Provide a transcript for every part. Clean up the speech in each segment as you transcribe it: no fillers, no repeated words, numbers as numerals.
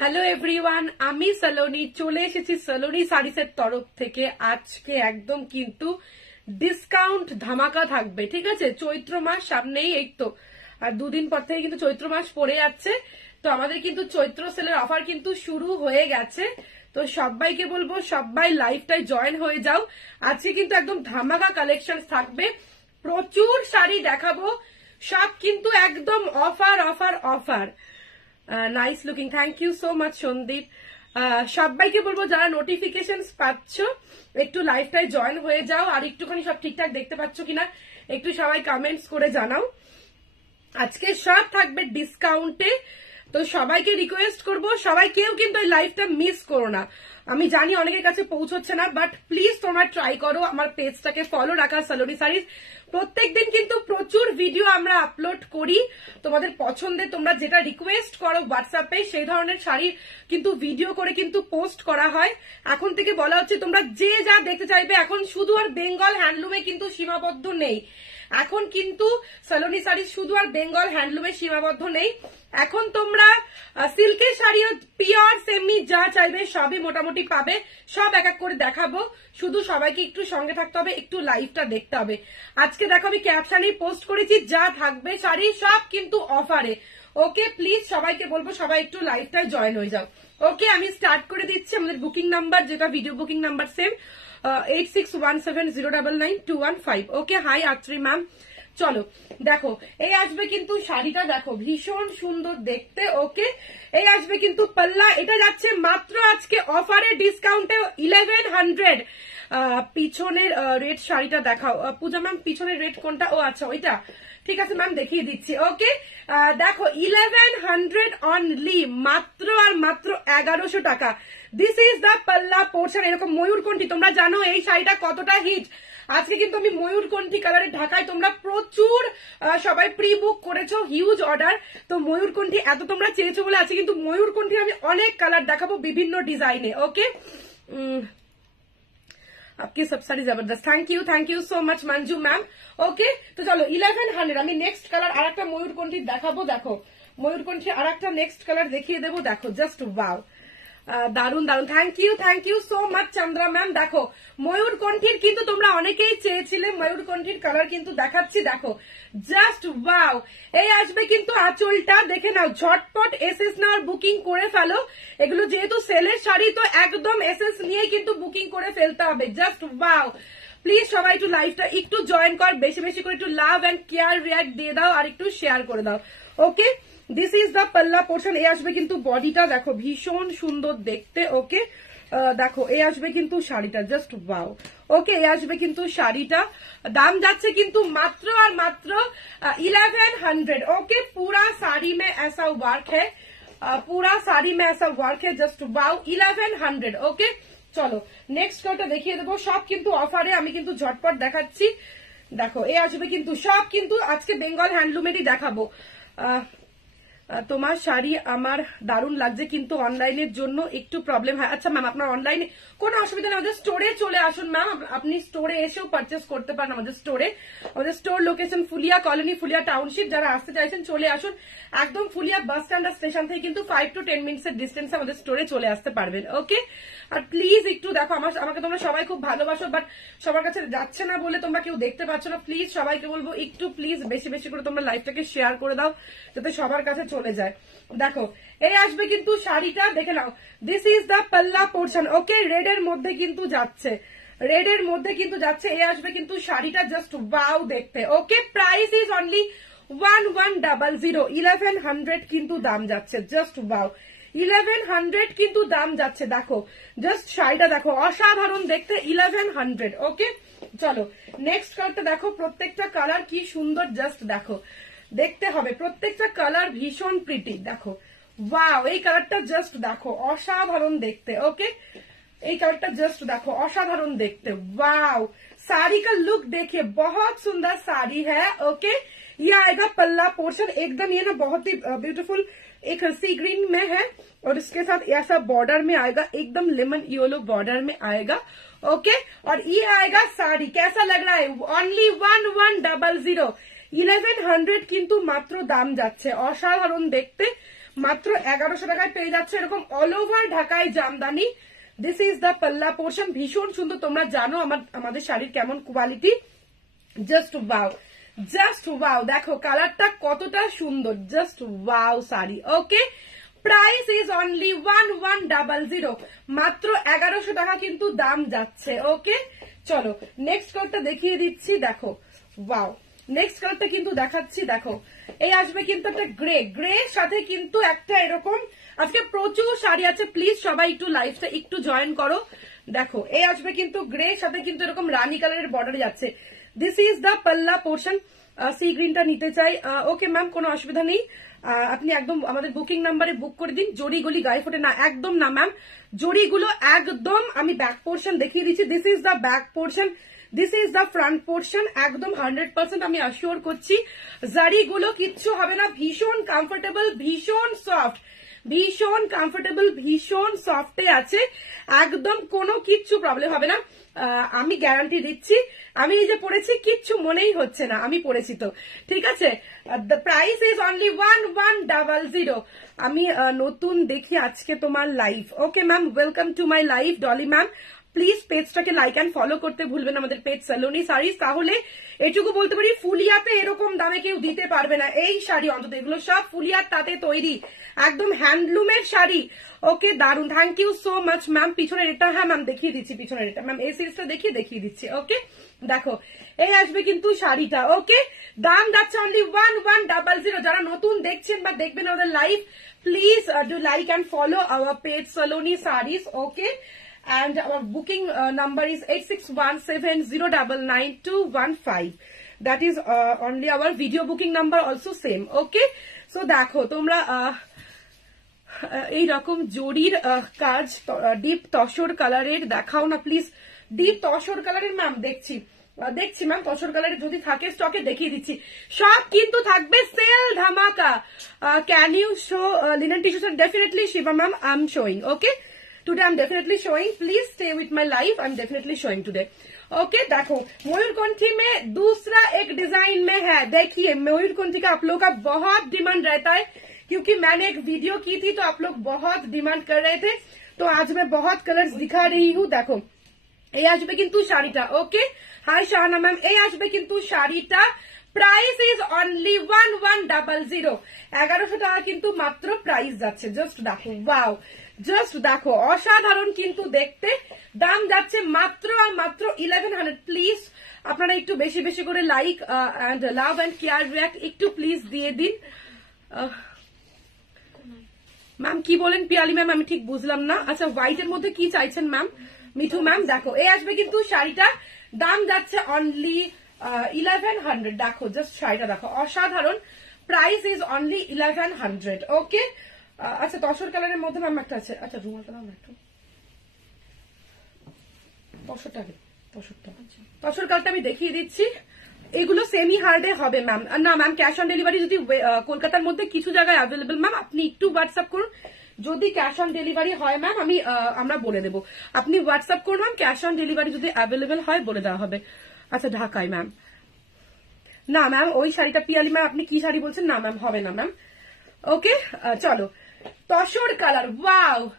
Hello everyone, আমি সালোনি চলে এসেছি সালোনি শাড়িসের তরফ থেকে। আজকে একদম কিন্তু ডিসকাউন্ট ধামাকা থাকবে, ঠিক আছে? চৈত্র মাস সামনেই, এই তো আর দুদিন পর থেকে কিন্তু চৈত্র মাস পড়ে যাচ্ছে। তো আমাদের কিন্তু চৈত্র সেলের অফার কিন্তু শুরু হয়ে গেছে। তো সবাইকে বলবো সবাই লাইভটাই জয়েন হয়ে যাও। আজকে কিন্তু একদম ধামাকা কালেকশন থাকবে, প্রচুর শাড়ি দেখাবো, সব কিন্তু একদম offer offer offer. Nice looking, thank you so much Sandeep. সবাইকে বলবো যারা নোটিফিকেশন পাচ্ছ একটু লাইভটাই জয়েন হয়ে যাও, আর একটুখানি সব ঠিকঠাক দেখতে পাচ্ছ কিনা একটু সবাই কমেন্টস করে জানাও। আজকে সব থাকবে ডিসকাউন্টে, তো সবাইকে রিকোয়েস্ট করব সবাই কেউ কিন্তু এই লাইভটা মিস করো না। আমি জানি অনেকের কাছে পৌঁছচ্ছে না, বাট প্লিজ তোমরা ট্রাই করো আমার পেজটাকে ফলো রাখা সালোনি শাড়িজ। প্রত্যেকদিন কিন্তু প্রচুর ভিডিও আমরা আপলোড করি, তোমাদের পছন্দের তোমরা যেটা রিকোয়েস্ট করো হোয়াটসঅ্যাপে সেই ধরনের শাড়ি কিন্তু ভিডিও করে কিন্তু পোস্ট করা হয়। এখন থেকে বলা হচ্ছে তোমরা যে যা দেখতে চাইবে, এখন শুধু আর বেঙ্গল হ্যান্ডলুমে কিন্তু সীমাবদ্ধ নেই। এখন কিন্তু সালোনি শাড়ি শুধু আর বেঙ্গল হ্যান্ডলুমে সীমাবদ্ধ নেই, এখন তোমরা সিল্কের শাড়ি, পিওর সেমি যা চাইবে সবই মোটামুটি পাবে। সব এক এক করে দেখাবো, শুধু সবাইকে একটু সঙ্গে থাকতে হবে, একটু লাইভটা দেখতে হবে। আজকে দেখো আমি ক্যাপশনে পোস্ট করেছি যা থাকবে শাড়ি সব কিন্তু অফারে। ওকে, প্লিজ সবাইকে বলবো সবাই একটু লাইভটায় জয়েন হয়ে যাও। ওকে, আমি স্টার্ট করে দিচ্ছি। আমাদের বুকিং নাম্বার যেটা ভিডিও বুকিং নাম্বার সেম 8617099215। ওকে, হাই আত্রি ম্যাম। চলো দেখো, এই আসবে কিন্তু শাড়িটা, দেখো ভীষণ সুন্দর দেখতে। ওকে, এই আসবে কিন্তু পাল্লা, এটা যাচ্ছে মাত্র আজকে অফারে ডিসকাউন্টে 1100। পিছনের রেড শাড়িটা দেখাও পূজা ম্যাম, পিছনের রেড কোনটা? ও আচ্ছা ওইটা, ঠিক আছে ম্যাম দেখিয়ে দিচ্ছি। ওকে, দেখো 1100 অনলি, মাত্র আর মাত্র 1100 টাকা। This is the pallu portion. এরকম ময়ূরকণ্ঠী, তোমরা জানো এই শাড়িটা কতটা হিট। আজকে কিন্তু আমি ময়ূরকণ্ঠী কালারের ঢাকায়, তোমরা প্রচুর সবাই প্রি বুক করেছো, হিউজ অর্ডার। তো ময়ূরকণ্ঠী এত তোমরা চেয়েছো বলে আজকে কিন্তু ময়ূরকণ্ঠী আমি অনেক কালার দেখাবো বিভিন্ন ডিজাইনে। ওকে, आपकी सब सारी जबरदस्त, thank you so much Manju ma'am. Okay, तो चलो 1100 আমি নেক্সট কালার আর একটা ময়ূরকণ্ঠী দেখাবো। দেখো ময়ূরকণ্ঠী আর একটা নেক্সট কালার দেখিয়ে দেবো, দেখো জাস্ট ওয়াও, দারুন দারুন। Thank you so much Chandra ma'am. দেখো ময়ূরকণ্ঠীর কিন্তু তোমরা অনেকেই চেয়েছিলে, ময়ূরকণ্ঠীর কালার কিন্তু দেখাচ্ছি, দেখো জাস্ট ওয়াও। এই আসবে কিন্তু আঁচলটা, দেখে নাও, ঝটপট এসএস নেওয়ার বুকিং করে ফেলো। এগুলো যেহেতু সেলের শাড়ি, তো একদম এসএস নিয়ে কিন্তু বুকিং করে ফেলতে হবে। জাস্ট ওয়াও, প্লিজ সবাই একটু লাইভটা একটু জয়েন কর, বেশি বেশি করে একটু লাভ এন্ড কেয়ার রিয়াক্ট দিয়ে দাও, আর একটু শেয়ার করে দাও। ওকে, this is the pallu portion. এই আসবে কিন্তু বডিটা, দেখো ভীষণ সুন্দর দেখতে। ওকে, দেখো এই আসবে কিন্তু শাড়িটা, জাস্ট ওয়াও। ওকে, এই আসবে কিন্তু শাড়িটা, দাম যাচ্ছে কিন্তু মাত্র আর মাত্র 1100। ওকে, पूरा साड़ी में ऐसा वर्क है, पूरा साड़ी में ऐसा वर्क है, जस्ट वाओ 1100। ওকে, চলো নেক্সট কালারটা দেখিয়ে দেবো। সব কিন্তু অফারে, আমি কিন্তু ঝটপট দেখাচ্ছি। দেখো এই আসবে কিন্তু সব কিন্তু আজকে বেঙ্গল হ্যান্ডলুমেরই দেখাবো। তোমার শাড়ি আমার দারুণ লাগছে, কিন্তু অনলাইনের জন্য একটু প্রবলেম হয়। আচ্ছা ম্যাম, আপনার অনলাইনে কোনো অসুবিধা নেই, আমাদের স্টোরে চলে আসুন ম্যাম, আপনি স্টোরে এসেও পারচেস করতে পারেন আমাদের স্টোরে। আমাদের store location Phulia colony, Phulia township. যারা আসতে চাইছেন চলে আসুন, একদম ফুলিয়া বাস স্ট্যান্ড আর স্টেশন থেকে কিন্তু 5 to 10 মিনিটসের ডিস্টেন্সে আমাদের স্টোরে চলে আসতে পারবেন। ওকে, আর প্লিজ একটু দেখো, আমাকে তোমরা সবাই খুব ভালোবাসো, বাট সবার কাছে যাচ্ছে না বলে তোমরা কেউ দেখতে পাচ্ছ না। প্লিজ সবাইকে বলবো একটু প্লিজ বেশি বেশি করে তোমরা লাইভটাকে শেয়ার করে দাও, যাতে সবার কাছে চলে যায়। দেখো এই আসবে কিন্তু শাড়িটা, দেখে নাও, this is the pallu portion. Okay, red এর মধ্যে কিন্তু যাচ্ছে, রেড এর মধ্যে কিন্তু যাচ্ছে। এই আসবে কিন্তু শাড়িটা, জাস্ট ওয়াও দেখতে। ওকে, প্রাইস ইজ অনলি 1100, 1100 কিন্তু দাম যাচ্ছে, জাস্ট ওয়াও 1100 কিন্তু দাম যাচ্ছে। দেখো জাস্ট শাড়িটা দেখো, অসাধারণ দেখতে, 1100। ওকে, চলো নেক্সট কালারটা দেখো, প্রত্যেকটা কালার কি সুন্দর, জাস্ট দেখো, দেখতে হবে প্রত্যেকটা কালার ভীষণ প্রিটি। দেখো ওয়াও, এই কালারটা জাস্ট দেখো, অসাধারণ দেখতে। ওকে, এই কালারটা জাস্ট দেখো, অসাধারণ দেখতে। वाओ, साड़ी का लुक देखिए, बहुत सुंदर साड़ी है। ओके, ये आएगा पल्ला पोर्शन, एकदम ये ना बहुत ही ब्यूटीफुल एक सी ग्रीन में है, और इसके साथ ऐसा बॉर्डर में आएगा, एकदम लेमन येलो बॉर्डर में आएगा। ओके, और ये आएगा साड़ी, कैसा लग रहा है? ओनली 1100, 1100 কিন্তু মাত্র দাম যাচ্ছে, অসাধারণ দেখতে, মাত্র 1100 টাকায় পেয়ে যাচ্ছে এরকম অল ওভার ঢাকায় Jamdani. This is the pallu portion, ভীষণ সুন্দর। তোমরা জানো আমাদের শাড়ির কেমন quality, just wow, just wow. দেখো কালারটা কতটা সুন্দর, just wow sari. Okay, price is only 1100, মাত্র 1100 টাকা কিন্তু দাম যাচ্ছে। ওকে, চলো নেক্সট কালারটা দেখিয়ে দিচ্ছি। দেখো ওয়াও, নেক্সট কালারটা কিন্তু দেখাচ্ছি। দেখো এই আসবে কিন্তু একটা গ্রে, গ্রে সাথে কিন্তু একটা এরকম, আজকে প্রচুর শাড়ি আছে, প্লিজ সবাই একটু লাইভটা একটু জয়েন করো। দেখো এই আসবে কিন্তু গ্রে সাথে কিন্তু এরকম রানী কালারের বর্ডার যাচ্ছে। This is the pallu portion. C গ্রিনটা নিতে চাই। ওকে ম্যাম, কোনো অসুবিধা নেই, আপনি একদম আমাদের বুকিং নাম্বারে বুক করে দিন। জড়িগুলি গায়ে ফোটে না, একদম না ম্যাম, জড়িগুলো একদম। আমি ব্যাক পোর্শন দেখিয়ে দিচ্ছি। This is the back portion, this is the front portion, একদম 100% আমি অ্যাসিওর করছি জারিগুলো কিচ্ছু হবে না। ভীষণ কমফোর্টেবল, ভীষণ সফট, ভীষণ কমফোর্টেবল, ভীষণ সফটে আছে, একদম কোনো কিচ্ছু প্রবলেম হবে না, আমি গ্যারান্টি দিচ্ছি। আমি নিজে পড়েছি, কিচ্ছু মনেই হচ্ছে না, আমি পড়েছি তো, ঠিক আছে। The price is only 1100। আমি নতুন দেখি আজকে তোমার live. Okay ma'am, welcome to my live Dolly ma'am. Please পেজটাকে লাইক অ্যান্ড ফলো করতে ভুলবেন, আমাদের পেজ সালোনি শাড়িজ। তাহলে এটুকু বলতে পারি, ফুলিয়াতে এরকম দামে কেউ দিতে পারবে না এই শাড়ি, অন্তত এগুলো সব ফুলিয়ার তাতে তৈরি, একদম হ্যান্ডলুমের শাড়ি। ওকে, দারুন, thank you so much ma'am. পিছনের এটা, হ্যাঁ ম্যাম দেখিয়ে দিচ্ছি, পিছনের এটা ম্যাম, এই সিরিজটা দেখিয়ে দিচ্ছি। ওকে, দেখো এই আসবে কিন্তু শাড়িটা। ওকে, দাম যাচ্ছে অনলি 1100। যারা নতুন দেখছেন বা দেখবেন আমাদের live, please do like and follow our page Saloni saris. Okay, and our booking number is 8617099215. that is only our video booking number, also same. Okay, so দেখো তোমরা এই রকম জরির কাজ ডিপ তসর কালারের দেখাও না প্লিজ। ডিপ তসর কালারের ম্যাম দেখছি ম্যাম, তসর কালারের যদি থাকে স্টকে দেখিয়ে দিচ্ছি। সব কিন্তু থাকবে সেল ধামাকা। Can you show linen tissue? Definitely Shiba ma'am, I am showing. Okay, today I'm definitely showing, please stay with my live, I'm definitely showing today. Okay, देखो मयूरकंठी में दूसरा एक डिजाइन में है। देखिए मयूरकंठी का आप लोग का बहुत डिमांड रहता है, क्योंकि मैंने एक वीडियो की थी तो आप लोग बहुत डिमांड कर रहे थे, तो आज मैं बहुत कलर्स दिखा रही हूँ। देखो এই আসবে কিন্তু শাড়িটা। ওকে, হাই শাহানা ম্যাম, এই আসবে কিন্তু শাড়িটা। প্রাইস ইজ অনলি 1100, 1100 টাকা কিন্তু মাত্র প্রাইস যাচ্ছে। জাস্ট দেখো, ওয়াও, জাস্ট দেখো, অসাধারণ কিন্তু দেখতে। দাম যাচ্ছে মাত্র আর মাত্র 1100। প্লিজ আপনারা একটু বেশি বেশি করে like and love and care react একটু প্লিজ দিয়ে দিন। ম্যাম কি বলেন পিয়ালি ম্যাম, আমি ঠিক বুঝলাম না। আচ্ছা, হোয়াইটের মধ্যে কি চাইছেন ম্যাম? মিঠু ম্যাম, দেখো এই আসবে কিন্তু শাড়িটা, দাম যাচ্ছে অনলি 1100। দেখো জাস্ট শাড়িটা দেখো, অসাধারণ। Price is only 1100। ওকে, আচ্ছা তসর কালারের মধ্যে ম্যাম একটা আছে। আচ্ছা রুমাল কালার একটু, তসর কালারটা আমি দেখিয়ে দিচ্ছি। এগুলো সেমি হার্ডে হবে ম্যাম। না ম্যাম, ক্যাশ অন ডেলিভারি যদি কলকাতার মধ্যে কিছু জায়গায় অ্যাভেলেবেল ম্যাম, আপনি একটু হোয়াটসঅ্যাপ করুন। যদি ক্যাশ অন ডেলিভারি হয় ম্যাম, আমরা বলে দেবো, আপনি হোয়াটসঅ্যাপ করুন ম্যাম। ক্যাশ অন ডেলিভারি যদি অ্যাভেলেবেল হয় বলে দেওয়া হবে। আচ্ছা ঢাকায় ম্যাম, না ম্যাম ওই শাড়িটা পিয়ালি ম্যাম, আপনি কি শাড়ি বলছেন? না ম্যাম হবে না ম্যাম। ओके चलो, तोशोर कलर, वाव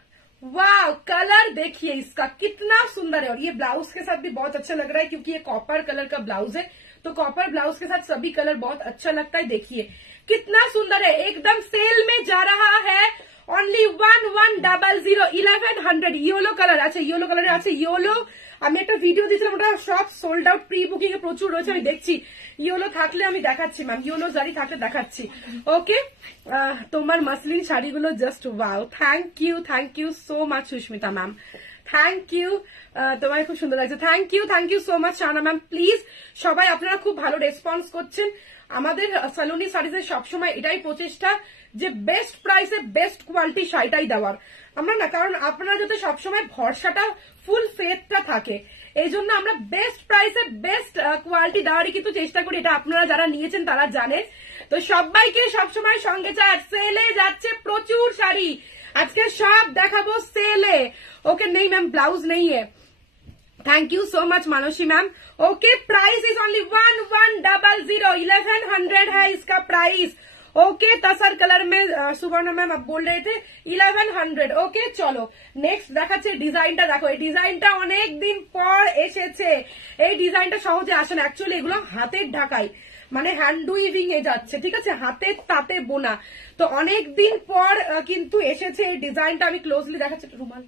वाव, कलर देखिए इसका कितना सुंदर है। और ये ब्लाउज के साथ भी बहुत अच्छा लग रहा है, क्योंकि ये कॉपर कलर का ब्लाउज है, तो कॉपर ब्लाउज के साथ सभी कलर बहुत अच्छा लगता है। देखिए कितना सुंदर है, एकदम सेल में जा रहा है। অনলি 1100, 1100। ইয়েলো কালার আছে, ইয়েলো কালারে আছে ইয়েলো। আমি একটা ভিডিও দিয়েছিলাম, ওটা সব সোল্ড আউট, প্রি বুকিং এ প্রচুর রয়েছে। আমি দেখছি ইয়েলো থাকলে আমি দেখাচ্ছি ম্যাম, ইয়েলো জারি থাকলে দেখাচ্ছি। ওকে, তোমার মাসলিন শাড়িগুলো just wow. Thank you so much Susmita ma'am, thank you, তোমার খুব সুন্দর লাগছে। Thank you so much Shahana ma'am. Please সবাই আপনারা খুব ভালো রেসপন্স করছেন। আমাদের সালোনি শাড়িজের সবসময় এটাই প্রচেষ্টা যে বেস্ট প্রাইসে বেস্ট কোয়ালিটি শাড়িটাই দেওয়ার আমরা না, কারণ আপনারা যাতে সবসময় ভরসাটা ফুল ফেথটা থাকে, এই জন্য আমরা বেস্ট প্রাইসে বেস্ট কোয়ালিটি দেওয়ারই কিন্তু চেষ্টা করি। এটা আপনারা যারা নিয়েছেন তারা জানে। তো সবাইকে সবসময় সঙ্গে চাই। সেলে যাচ্ছে প্রচুর শাড়ি, আজকে সব দেখাবো সেলে। ওকে, নেই ম্যাম ব্লাউজ নেই है। Thank you so much Mansi ma'am. Okay, price is only 1100, 1100 है इसका प्राइस। ओके तसर कलर में सुवर्ण मैम आप बोल रहे थे 1100 ओके चलो नेक्स्ट দেখাচ্ছে ডিজাইনটা দেখো এই ডিজাইনটা অনেক দিন পর এসেছে এই ডিজাইনটা সহজে আসে না অ্যাকচুয়ালি এগুলো হাতের ঢাকাই মানে হ্যান্ড উইভিং এ যাচ্ছে ঠিক আছে হাতের তাতে বোনা তো অনেক দিন পর কিন্তু এসেছে এই ডিজাইনটা আমি ক্লোজলি দেখাচ্ছি রুমাল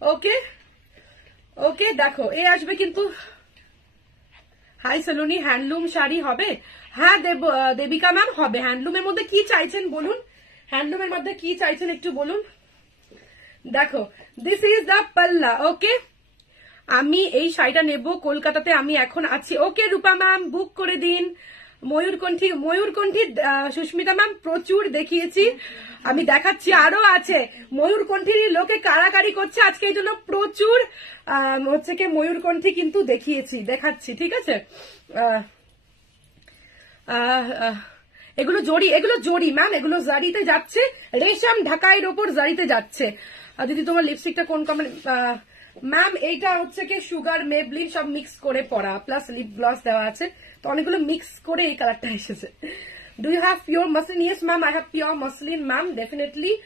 ওকে ওকে দেখো এই আসবে কিন্তু হাই সলোনি হ্যান্ডলুম শাড়ি হবে হ্যাঁ দেবিকা ম্যাম হবে হ্যান্ডলুমের মধ্যে কি চাইছেন বলুন হ্যান্ডলুমের মধ্যে কি চাইছেন একটু বলুন দেখো দিস ইজ দ্য পাল্লা ওকে আমি এই শাড়িটা নেব কলকাতাতে আমি এখন আছি ওকে রূপা ম্যাম বুক করে দিন ময়ূরকণ্ঠী সুস্মিতা ম্যাম প্রচুর দেখিয়েছি আমি দেখাচ্ছি আরো আছে ময়ূরকণ্ঠীর লোকে কারাকারি করছে আজকে এই জন্য প্রচুর হচ্ছে কি ময়ূরকণ্ঠী কিন্তু দেখাচ্ছি ঠিক আছে এগুলো জড়ি ম্যাম এগুলো জারিতে যাচ্ছে রেশম ঢাকাইয়ের ওপর জারিতে যাচ্ছে দিদি তোমার লিপস্টিকটা কোন কমেন্ট ম্যাম এইটা হচ্ছে কি সুগার মেবলিন সব মিক্স করে পড়া প্লাস লিপ গ্লস দেওয়া আছে তো অনেকগুলো মিক্স করে এই কালারটা এসেছে do you have pure muslin yes ma'am I have pure muslin ma'am definitely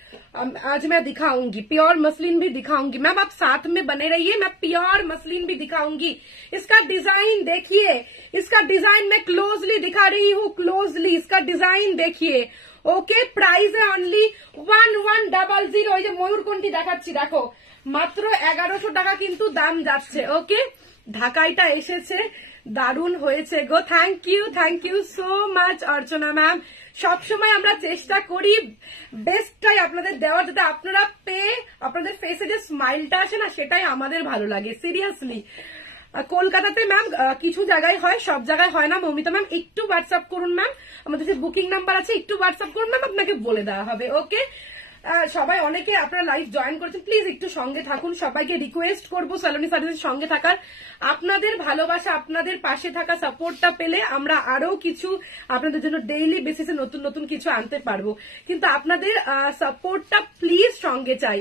आज मैं दिखाऊंगी प्योर मसलिन भी दिखाऊंगी मैम आप साथ में बने रहिए मैं प्योर मसलिन भी दिखाऊंगी इसका डिजाइन देखिए इसका डिजाइन मैं क्लोजली दिखा रही हूँ क्लोजली इसका डिजाइन देखिए ओके प्राइस है ओनली 1100 এই যে ময়ূরকণ্ঠী দেখাচ্ছি দেখো মাত্র 1100 টাকা কিন্তু দাম যাচ্ছে ওকে ঢাকাইটা এসেছে দারুণ হয়েছে গো thank you so much Archana ma'am সবসময় আমরা চেষ্টা করি বেস্টটাই আপনাদের দেওয়ার যাতে আপনারা পেয়ে আপনাদের ফেসে যে স্মাইলটা আসে না সেটাই আমাদের ভালো লাগে সিরিয়াসলি কলকাতাতে ম্যাম কিছু জায়গায় হয় সব জায়গায় হয় না মৌমিতা ম্যাম একটু হোয়াটসঅ্যাপ করুন ম্যাম আমাদের যে বুকিং নাম্বার আছে একটু হোয়াটসঅ্যাপ করুন ম্যাম আপনাকে বলে দেওয়া হবে ওকে সবাই অনেকে আপনারা লাইভ জয়েন করেছেন প্লিজ একটু সঙ্গে থাকুন সবাইকে রিকোয়েস্ট করবো সলোনি সার্ভিসের সঙ্গে থাকার আপনাদের ভালোবাসা আপনাদের পাশে থাকা সাপোর্টটা পেলে আমরা আরো কিছু আপনাদের জন্য ডেইলি বেসিসে নতুন নতুন কিছু আনতে পারবো কিন্তু আপনাদের সাপোর্টটা প্লিজ সঙ্গে চাই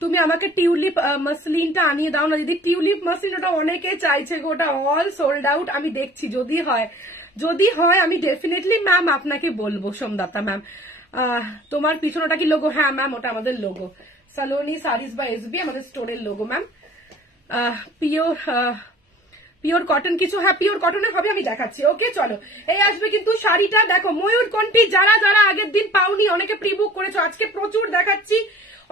তুমি আমাকে টিউলিপ মসলিনটা আনিয়ে দাও না দিদি টিউলিপ মসলিন ওটা অনেকে চাইছে ওটা অল সোল্ড আউট আমি দেখছি যদি হয় আমি ডেফিনেটলি ম্যাম আপনাকে বলবো সোমদত্তা ম্যাম তোমার পিছনটা কি লোগো হ্যাঁ ম্যাম ওটা আমাদের লোগো সালোনি সারিস বা এসবি আমাদের স্টোরের লোগো ম্যাম পিওর কটন কিছু হ্যাঁ পিওর কটনের হবে আমি দেখাচ্ছি ওকে চলো এই আসবে কিন্তু শাড়িটা দেখো ময়ূরকণ্ঠী যারা আগের দিন পাওনি অনেকে প্রি বুক করেছো আজকে প্রচুর দেখাচ্ছি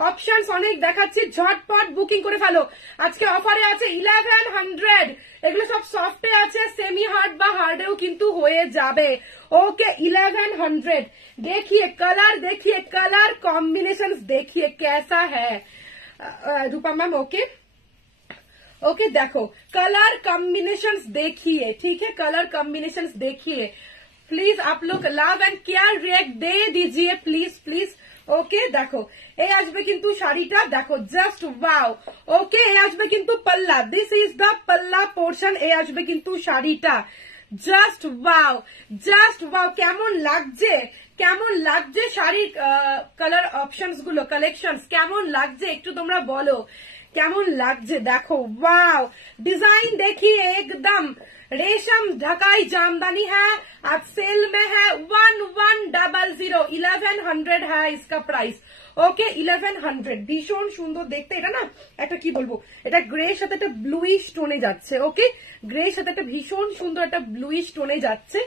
অপশনস অনেক দেখাচ্ছি ঝটপট বুকিং করে ফেলো আজকে অফারে আছে 1100 এগুলো সব সফটে আছে সেমি হার্ড বা হার্ডেও কিন্তু হয়ে যাবে ओके 1100 देखिए कलर कॉम्बिनेशंस देखिए कैसा है रूपा मैम ओके देखो कलर कॉम्बिनेशंस देखिए ठीक है कलर कॉम्बिनेशंस देखिए प्लीज आप लोग लव एंड केयर रिएक्ट दे दीजिए प्लीज ओके देखो এই আসবে কিন্তু শাড়িটা দেখো জাস্ট ওয়াও ওকে এই আসবে কিন্তু পাল্লা this is the pallu portion এই আসবে কিন্তু শাড়িটা জাস্ট ওয়াও কেমন লাগছে শাড়ির কালার অপশনস গুলো কালেকশনস কেমন লাগছে একটু তোমরা বলো কেমন লাগছে দেখো ওয়াও डिजाइन देखिए एकदम रेशम ढकाई जामदानी है आज सेल में है 1100 है इसका प्राइस ओके 1100 ভীষণ সুন্দর দেখতে এটা না একটা কি বলবো এটা গ্রে এর সাথে একটা ব্লুইশ টোনে যাচ্ছে ওকে গ্রে এর সাথে একটা ভীষণ সুন্দর একটা ব্লুইশ টোনে যাচ্ছে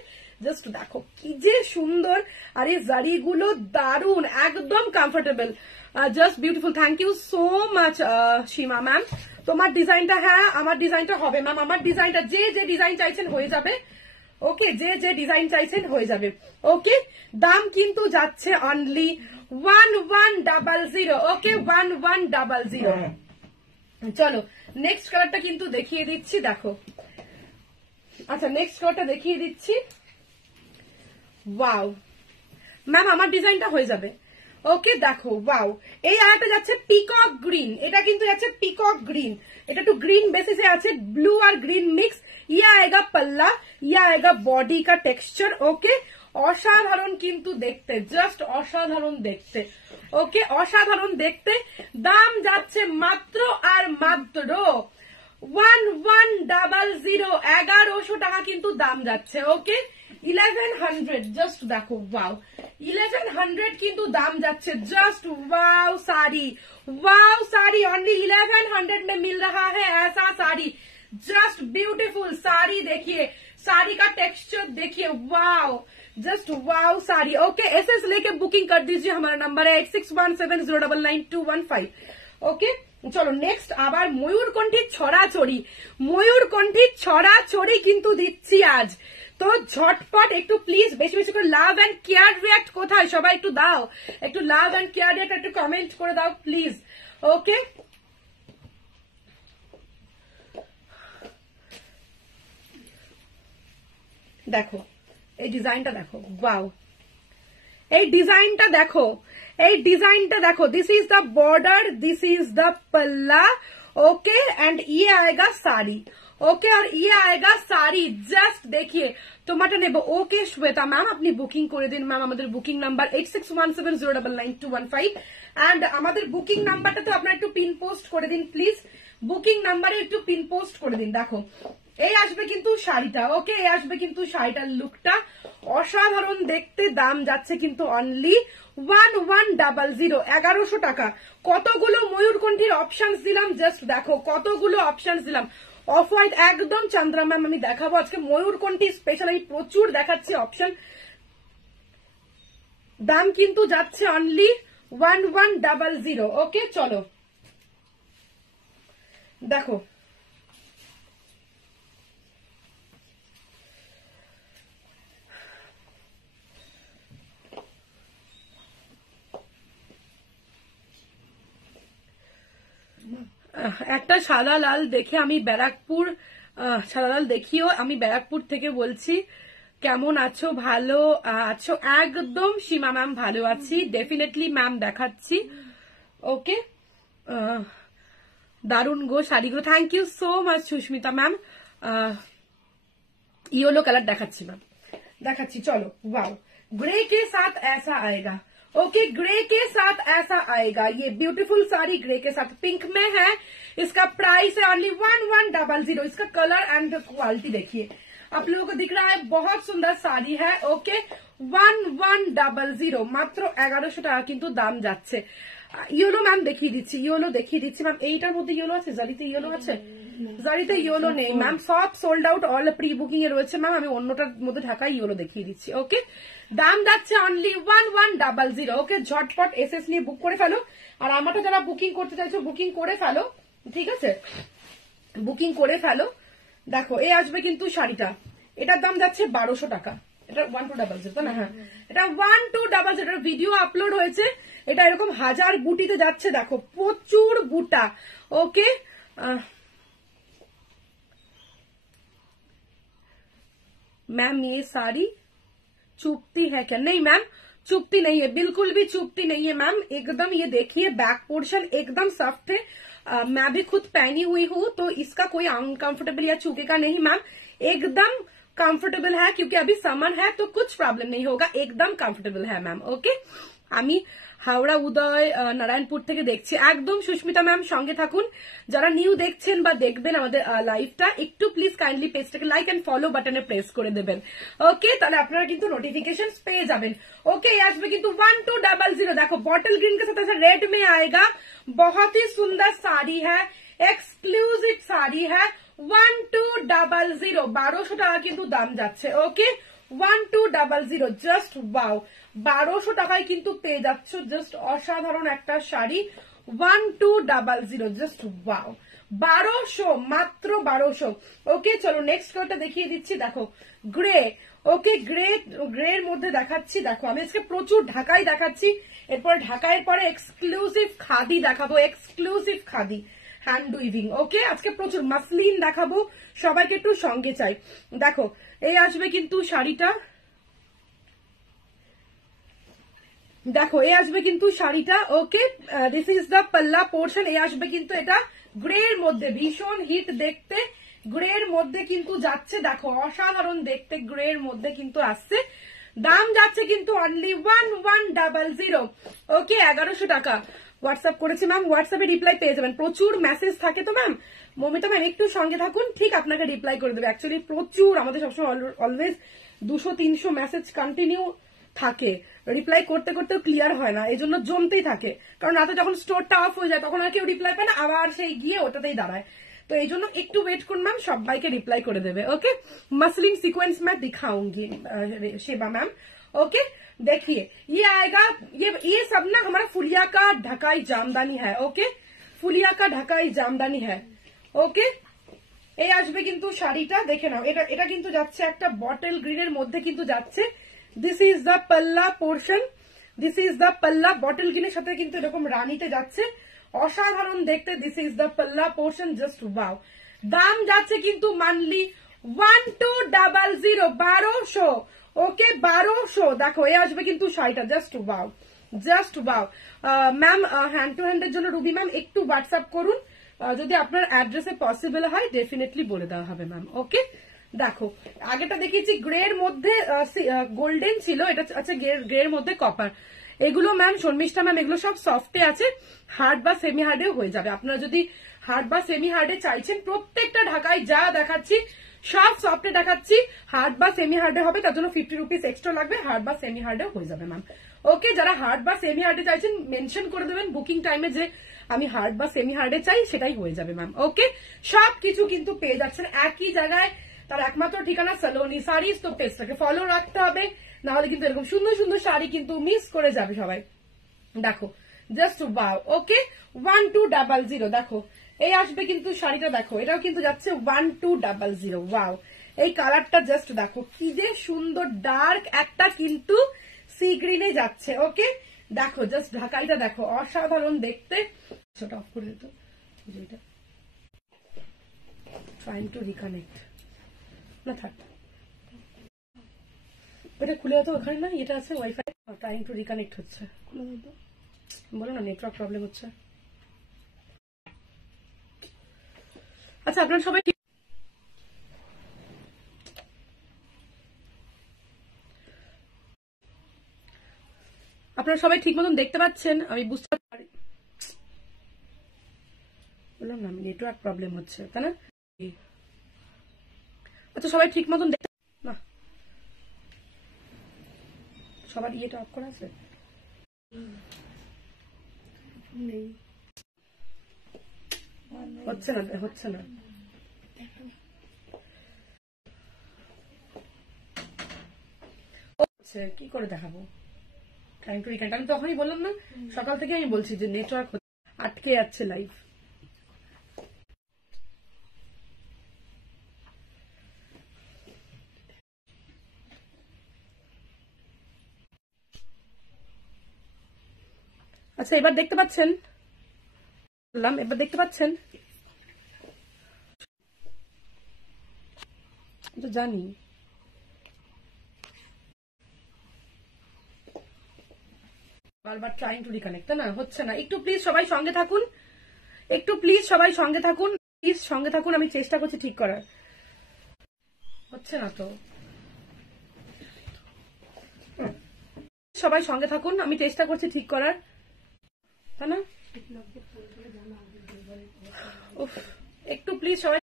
জাস্ট দেখো কি যে সুন্দর আর এই জারিগুলো দারুন একদম comfortable just beautiful thank you so much Seema ma'am তোমার ডিজাইনটা হ্যাঁ আমার ডিজাইনটা হবে ম্যাম আমার ডিজাইনটা যে ডিজাইন চাইছেন হয়ে যাবে ওকে যে ডিজাইন চাইছেন হয়ে যাবে ওকে দাম কিন্তু যাচ্ছে অনলি 1100 ওকে 1100 চলো নেক্সট কালারটা কিন্তু দেখিয়ে দিচ্ছি দেখো আচ্ছা নেক্সট কালারটা দেখিয়ে দিচ্ছি ওয়াও ম্যাম আমার ডিজাইনটা হয়ে যাবে ওকে দেখো ওয়াও এই আরেকটা যাচ্ছে পিকক গ্রিন এটা কিন্তু যাচ্ছে পিকক গ্রিন এটা একটু গ্রিন বেসিসে আছে ব্লু আর গ্রিন মিক্স ইয়া আएगा पल्ला ইয়া आएगा बॉडी का टेक्सचर ओके অসাধারণ কিন্তু দেখতে জাস্ট অসাধারণ দেখতে ওকে অসাধারণ দেখতে দাম যাচ্ছে মাত্র আর মাত্র 1100, 1100 টাকা কিন্তু দাম যাচ্ছে। ওকে 1100, জাস্ট দেখো ওয়াও, 1100 কিন্তু দাম যাচ্ছে। Just wow sari, wow sari only 1100 में मिल रहा है ऐसा साड़ी। जस्ट ब्यूटीफुल साड़ी देखिए, साड़ी का टेक्सचर देखिए, wow just wow sari. Okay SS लेके बुकिंग कर दीजिए, हमारा नंबर है 8617099215। ओके চলো নেক্সট আবার ময়ূরকণ্ঠীর ছড়াছড়ি, ময়ূরকণ্ঠীর ছড়াছড়ি কিন্তু দিচ্ছি আজ। তো ঝটপট একটু প্লিজ বেশি বেশি করে লাভ এন্ড কেয়ার রিয়াক্ট কোথায় সবাই একটু দাও, একটু লাভ এন্ড কেয়ার রিয়াক্ট একটু কমেন্ট করে দাও প্লিজ। ওকে দেখো এই ডিজাইনটা দেখো, ওয়াও এই ডিজাইনটা দেখো, এই ডিজাইনটা দেখো। This is the border, this is the पल्ला। ओके एंड ये आएगा साड़ी। ओके और ये आएगा साड़ी। जस्ट देखिए তোমাটা নেব। ওকে শ্বেতা ম্যাম আপনি বুকিং করে দিন ম্যাম, আমাদের বুকিং নাম্বার 8617099215। এন্ড আমাদের বুকিং নাম্বারটা তো আপনারা একটু পিন পোস্ট করে দিন প্লিজ, বুকিং নাম্বারে একটু পিন পোস্ট করে দিন। দেখো এই আসবে কিন্তু শাড়িটা। ওকে এই আসবে কিন্তু শাড়িটার লুকটা অসাধারণ দেখতে। দাম যাচ্ছে কিন্তু অনলি 1100, 1100 টাকা। কতগুলো ময়ূরকণ্ঠীর অপশনস দিলাম, জাস্ট দেখো কতগুলো অপশনস দিলাম। অফ হোয়াইট একদম চন্দ্রা ম্যাম আমি দেখাবো আজকে ময়ূরকণ্ঠী স্পেশাল, আমি প্রচুর দেখাচ্ছি অপশন। দাম কিন্তু যাচ্ছে অনলি 1100। ওকে চলো দেখো একটা সাদা লাল দেখে আমি ব্যারাকপুর, সাদা লাল দেখিও আমি ব্যারাকপুর থেকে বলছি। কেমন আছো? ভালো আছো? একদম সীমা ম্যাম ভালো আছি, ডেফিনেটলি ম্যাম দেখাচ্ছি। ওকে দারুণ গো শাড়িগুলো, thank you so much Susmita ma'am. Yellow colour দেখাচ্ছি ম্যাম, দেখাচ্ছি চলো। वाओ ग्रे के साथ ऐसा आएगा। ओके ग्रे के साथ ऐसा आएगा, ये ब्यूटीफुल साड़ी ग्रे के साथ पिंक में है। इसका प्राइस है ओनली 1100। इसका कलर एंड क्वालिटी देखिए, आप लोगों को दिख रहा है, बहुत सुंदर साड़ी है। ओके 1100 মাত্র 1100 টাকা কিন্তু দাম যাচ্ছে। ইয়েলো ম্যাম দেখিয়ে দিচ্ছি, ইয়েলো দেখিয়ে দিচ্ছি ম্যাম। এইটার মধ্যে ইয়েলো আছে, জারিতে ইয়েলো আছে? জারিতে ইয়েলো নেই ম্যাম, সব sold out, all pre booking এ রয়েছে ম্যাম। আমি অন্যটার মধ্যে ঢাকায় ইয়েলো দেখিয়ে দিচ্ছি। ওকে দাম যাচ্ছে অনলি 1100। ওকে ঝটপট এসএস নিয়ে বুক করে ফেলো, আর আমারটা যারা বুকিং করতে চাইছো বুকিং করে ফেলো, ঠিক আছে বুকিং করে ফেলো। দেখো এই আসবে কিন্তু শাড়িটা, এটার দাম যাচ্ছে 1200 টাকা। এটা 1200 তাই না? হ্যাঁ এটা 1200 ভিডিও আপলোড হয়েছে। এটা এরকম হাজার বুটিতে যাচ্ছে, দেখো প্রচুর বুটা। ওকে मैम ये साड़ी चुपती है क्या? नहीं मैम चुपती नहीं है, बिल्कुल भी चुपती नहीं है मैम। एकदम ये देखिए बैक पोर्शन एकदम सॉफ्ट है। मैं भी खुद पहनी हुई हूँ, तो इसका कोई अनकंफर्टेबल या चुकेगा नहीं मैम, एकदम कंफर्टेबल है। क्योंकि अभी समर है तो कुछ प्रॉब्लम नहीं होगा, एकदम कंफर्टेबल है मैम। ओके আমি হাওড়া উদয় নারায়ণপুর থেকে দেখছি। একদম সুস্মিতা ম্যাম সঙ্গে থাকুন, যারা নিউ দেখছেন বা দেখবেন আমাদের লাইভটা, একটু প্লিজ কাইন্ডলি পেজটাকে লাইক এন্ড ফলো বাটনে প্রেস করে দেবেন। ওকে তাহলে আপনারা কিন্তু নোটিফिकेशन পেয়ে যাবেন। ओके ये আসবে কিন্তু 1200। देखो बॉटल ग्रीन के साथ ऐसा रेड में आएगा, बहुत ही सुंदर साड़ी है, एक्सक्लूसिव साड़ी है। 1200, 1200 টাকা কিন্তু দাম যাচ্ছে। ওকে 1200 জাস্ট ওয়াও, 1200 টাকায় কিন্তু পেয়ে যাচ্ছ জাস্ট অসাধারণ একটা শাড়ি। 1200 জাস্ট ওয়াও, 1200 মাত্র 1200। ওকে চলো নেক্সট কালারটা দেখিয়ে দিচ্ছি। দেখো গ্রে। ওকে গ্রের মধ্যে দেখাচ্ছি। দেখো আমি আজকে প্রচুর ঢাকাই দেখাচ্ছি, এরপর ঢাকায়ের পরে এক্সক্লুসিভ খাদি দেখাবো, এক্সক্লুসিভ খাদি হ্যান্ড উইভিং। ওকে আজকে প্রচুর মাসলিন দেখাবো, সবাইকে একটু সঙ্গে চাই। দেখো এই আসবে কিন্তু শাড়িটা, দেখো এই আসবে কিন্তু শাড়িটা। Okay this is the pallu portion. এই আসবে কিন্তু এটা গ্রের মধ্যে, ভীষণ হিট দেখতে, গ্রের মধ্যে কিন্তু যাচ্ছে। দেখো অসাধারণ দেখতে গ্রের মধ্যে কিন্তু আসছে। দাম যাচ্ছে কিন্তু অনলি 1100। ওকে 1100 টাকা, হোয়াটসঅ্যাপ করেছি ম্যাম, হোয়াটসঅ্যাপে রিপ্লাই পেয়ে যাবেন। প্রচুর মেসেজ থাকে তো ম্যাম, মমিতা ম্যাম একটু সঙ্গে থাকুন, ঠিক আপনাকে রিপ্লাই করে দেবে। অ্যাকচুয়ালি প্রচুর আমাদের সবসময় অলওয়েজ 200-300 মেসেজ কন্টিনিউ থাকে, রিপ্লাই করতে করতেও ক্লিয়ার হয় না, এই জন্য জমতেই থাকে। কারণ রাতে যখন স্টোরটা অফ হয়ে যায় তখন আর কেউ রিপ্লাই পায় না, আবার সেই গিয়ে ওটাতেই দাঁড়ায়। तो এই জন্য একটু ওয়েট করুন ম্যাম, সবাইকে রিপ্লাই করে দেবে। ओके, मसलिन सीक्वेंस मैं दिखाऊंगी शेबा मैम। ओके, देखिए ये आएगा, ये सब ना हमारा फुलिया का ढकाई जामदानी है। ओके, फुलिया का ढकाई जामदानी है। ओके, এই আসবে কিন্তু শাড়িটা দেখে নাও, এটা কিন্তু যাচ্ছে একটা বটল গ্রিনের মধ্যে কিন্তু যাচ্ছে। This is the pallu portion, this is the পাল্লা, বটল গ্রিনের সাথে কিন্তু এরকম রানীতে যাচ্ছে, অসাধারণ দেখতে। This is the pallu portion, just wow. দাম যাচ্ছে কিন্তু মানলি 1200, 1200। ওকে, 1200। দেখো এই আসবে কিন্তু শাড়িটা, just wow, just wow. Ma'am hand to হ্যান্ডের জন্য রুবি ম্যাম একটু হোয়াটসঅ্যাপ করুন, যদি আপনার অ্যাড্রেসে পসিবল হয় ডেফিনেটলি বলে দেওয়া হবে ম্যাম। ওকে, দেখো আগেটা দেখিয়েছি গ্রের মধ্যে গোল্ডেন ছিল, এটা আছে গ্রের মধ্যে কপার। এগুলো ম্যাম শর্মিষ্ঠা ম্যাম এগুলো সব সফটে আছে, হার্ড বা সেমি হার্ডেও হয়ে যাবে। আপনারা যদি হার্ড বা সেমি হার্ডে চাইছেন, প্রত্যেকটা ঢাকায় যা দেখাচ্ছি সব সফটে দেখাচ্ছি, হার্ড বা সেমি হার্ডে হবে, তার জন্য 50 রুপিস এক্সট্রা লাগবে, হার্ড বা সেমি হার্ডেও হয়ে যাবে ম্যাম। ওকে, যারা হার্ড বা সেমি হার্ডে চাইছেন মেনশন করে দেবেন বুকিং টাইমে যে আমি হার্ড বা সেমি হার্ডে চাই, সেটাই হয়ে যাবে ম্যাম। ওকে, সবকিছু কিন্তু পেয়ে যাচ্ছেন একই জায়গায়, তার একমাত্র ঠিকানা সলোনি শাড়িজ। তো পেজটাকে ফলো রাখতে হবে, না হলে কিন্তু এরকম সুন্দর সুন্দর শাড়ি কিন্তু মিস করে যাবে সবাই। দেখো জাস্ট ওয়াও। ওকে, 1200। দেখো এই আসবে কিন্তু শাড়িটা, দেখো এটাও কিন্তু যাচ্ছে 1200। ওয়াও, এই কালারটা জাস্ট দেখো কি যে সুন্দর, ডার্ক একটা কিন্তু সি গ্রিনে যাচ্ছে। ওকে, দেখো জাস্ট ঢাকাইটা দেখো, অসাধারণ দেখতে। সেটা অফ করে দিত, যেটা ট্রাইং টু রিকানেক্ট না থাক, এটা খুলে তো ওখানে না, এটা আছে ওয়াইফাই, ট্রাইং টু রিকানেক্ট হচ্ছে, বলো না নেটওয়ার্ক প্রবলেম হচ্ছে। আচ্ছা আপনারা সবাই ঠিক মতন দেখতে পাচ্ছেন, আমি বুঝতে পারি, বললাম না নেটওয়ার্ক প্রবলেম হচ্ছে, তাই না? আচ্ছা সবাই ঠিক মতন দেখতে না, সবার ইয়েটা অফ করা আছে, হচ্ছে না, হচ্ছে না। কি করে দেখাবো টাইম টু রিকানেক্ট? আমি তখনই বললাম না, সকাল থেকে আমি বলছি যে নেটওয়ার্ক আটকে যাচ্ছে লাইভ। আচ্ছা এবার দেখতে পাচ্ছেন, এবার দেখতে পাচ্ছেন তো জানি। বারবার ট্রাইং টু রিকানেক্ট, না হচ্ছে না। একটু প্লিজ সবাই সঙ্গে থাকুন, একটু প্লিজ সবাই সঙ্গে থাকুন, প্লিজ সঙ্গে থাকুন, আমি চেষ্টা করছি ঠিক করার। হচ্ছে না তো, সবাই সঙ্গে থাকুন, আমি চেষ্টা করছি ঠিক করার, তাই না? একটু প্লিজ সবাই,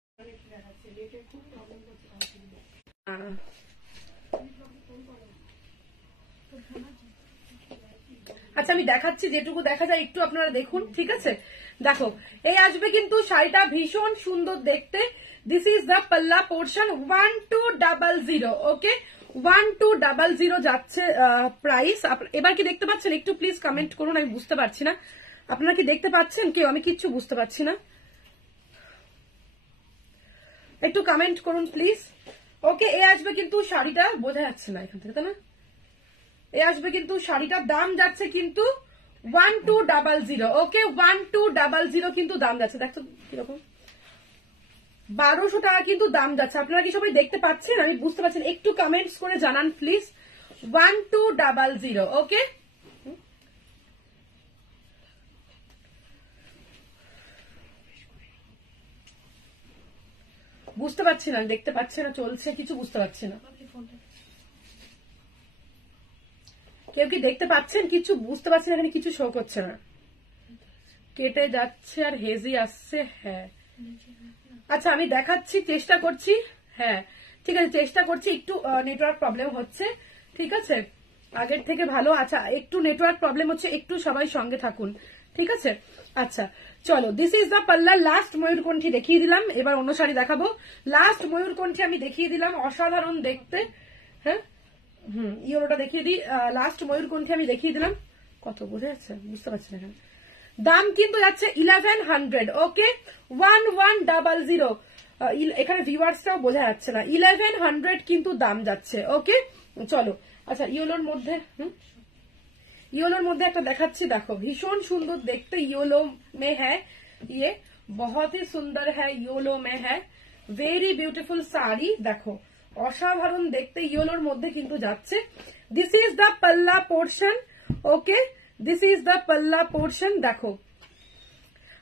আচ্ছা আমি দেখাচ্ছি যেটুকু দেখা যায়, একটু আপনারা দেখুন, ঠিক আছে? দেখো এই আসবে কিন্তু শাড়িটা ভীষণ সুন্দর দেখতে। This is the pallu portion, 1200। ওকে, 1200 যাচ্ছে প্রাইস। এবার কি দেখতে পাচ্ছেন? একটু প্লিজ কমেন্ট করুন, আমি বুঝতে পারছি না আপনারা কি দেখতে পাচ্ছেন কেউ, আমি কিচ্ছু বুঝতে পারছি না, একটু কমেন্ট করুন প্লিজ। ওকে, এ আসবে কিন্তু শাড়িটা, বোঝা যাচ্ছে না এখান থেকে, তাই না? এ আসবে কিন্তু শাড়িটার দাম যাচ্ছে কিন্তু 1200। ওকে, 1200 কিন্তু দাম যাচ্ছে, দেখো কিরকম, 1200 টাকা কিন্তু দাম যাচ্ছে। আপনারা কি সবাই দেখতে পাচ্ছেন? আমি বুঝতে পারছেন, একটু কমেন্টস করে জানান প্লিজ। 1200। ওকে, বুঝতে পারছি না, দেখতে পাচ্ছি না, চলছে কিছু বুঝতে পারছি না। কেউ কি দেখতে পাচ্ছেন? কিছু বুঝতে পারছি না, এখানে কিছু শো করছে না। কেটে যাচ্ছে আর হেজি আসছে। হ্যাঁ আচ্ছা আমি দেখাচ্ছি, চেষ্টা করছি। হ্যাঁ ঠিক আছে, চেষ্টা করছি। একটু নেটওয়ার্ক প্রবলেম হচ্ছে, ঠিক আছে, আগের থেকে ভালো। আচ্ছা একটু নেটওয়ার্ক প্রবলেম হচ্ছে, একটু সবাই সঙ্গে থাকুন, ঠিক আছে। আচ্ছা চলো, দিস ইজ দ্য পাল্লা। লাস্ট ময়ূরকণ্ঠী দেখিয়ে দিলাম, এবার অন্য শাড়ি দেখাবো। লাস্ট ময়ূরকণ্ঠী আমি দেখিয়ে দিলাম, অসাধারণ দেখতে। হ্যাঁ ইয়েলোটা দেখিয়ে দিই। লাস্ট ময়ূরকণ্ঠী আমি দেখিয়ে দিলাম। কত বোঝা যাচ্ছে বুঝতে পারছি না। দাম কিন্তু যাচ্ছে 1100। ওকে 1100। এখানে ভিউয়ার্সটাও বোঝা যাচ্ছে না, 1100 কিন্তু দাম যাচ্ছে। ওকে চলো। আচ্ছা ইয়েলোর মধ্যে ইয়েলোর মধ্যে একটা দেখাচ্ছি, দেখো ভীষণ সুন্দর দেখতে। ইয়েলো মে হ্যায় ये, बहुत ही सुंदर है, येलो में है, वेरी ब्यूटीफुल साड़ी। देखो অসাধারণ দেখতে, ইয়েলোর মধ্যে কিন্তু যাচ্ছে। This is the pallu portion. Okay this is the pallu portion. দেখো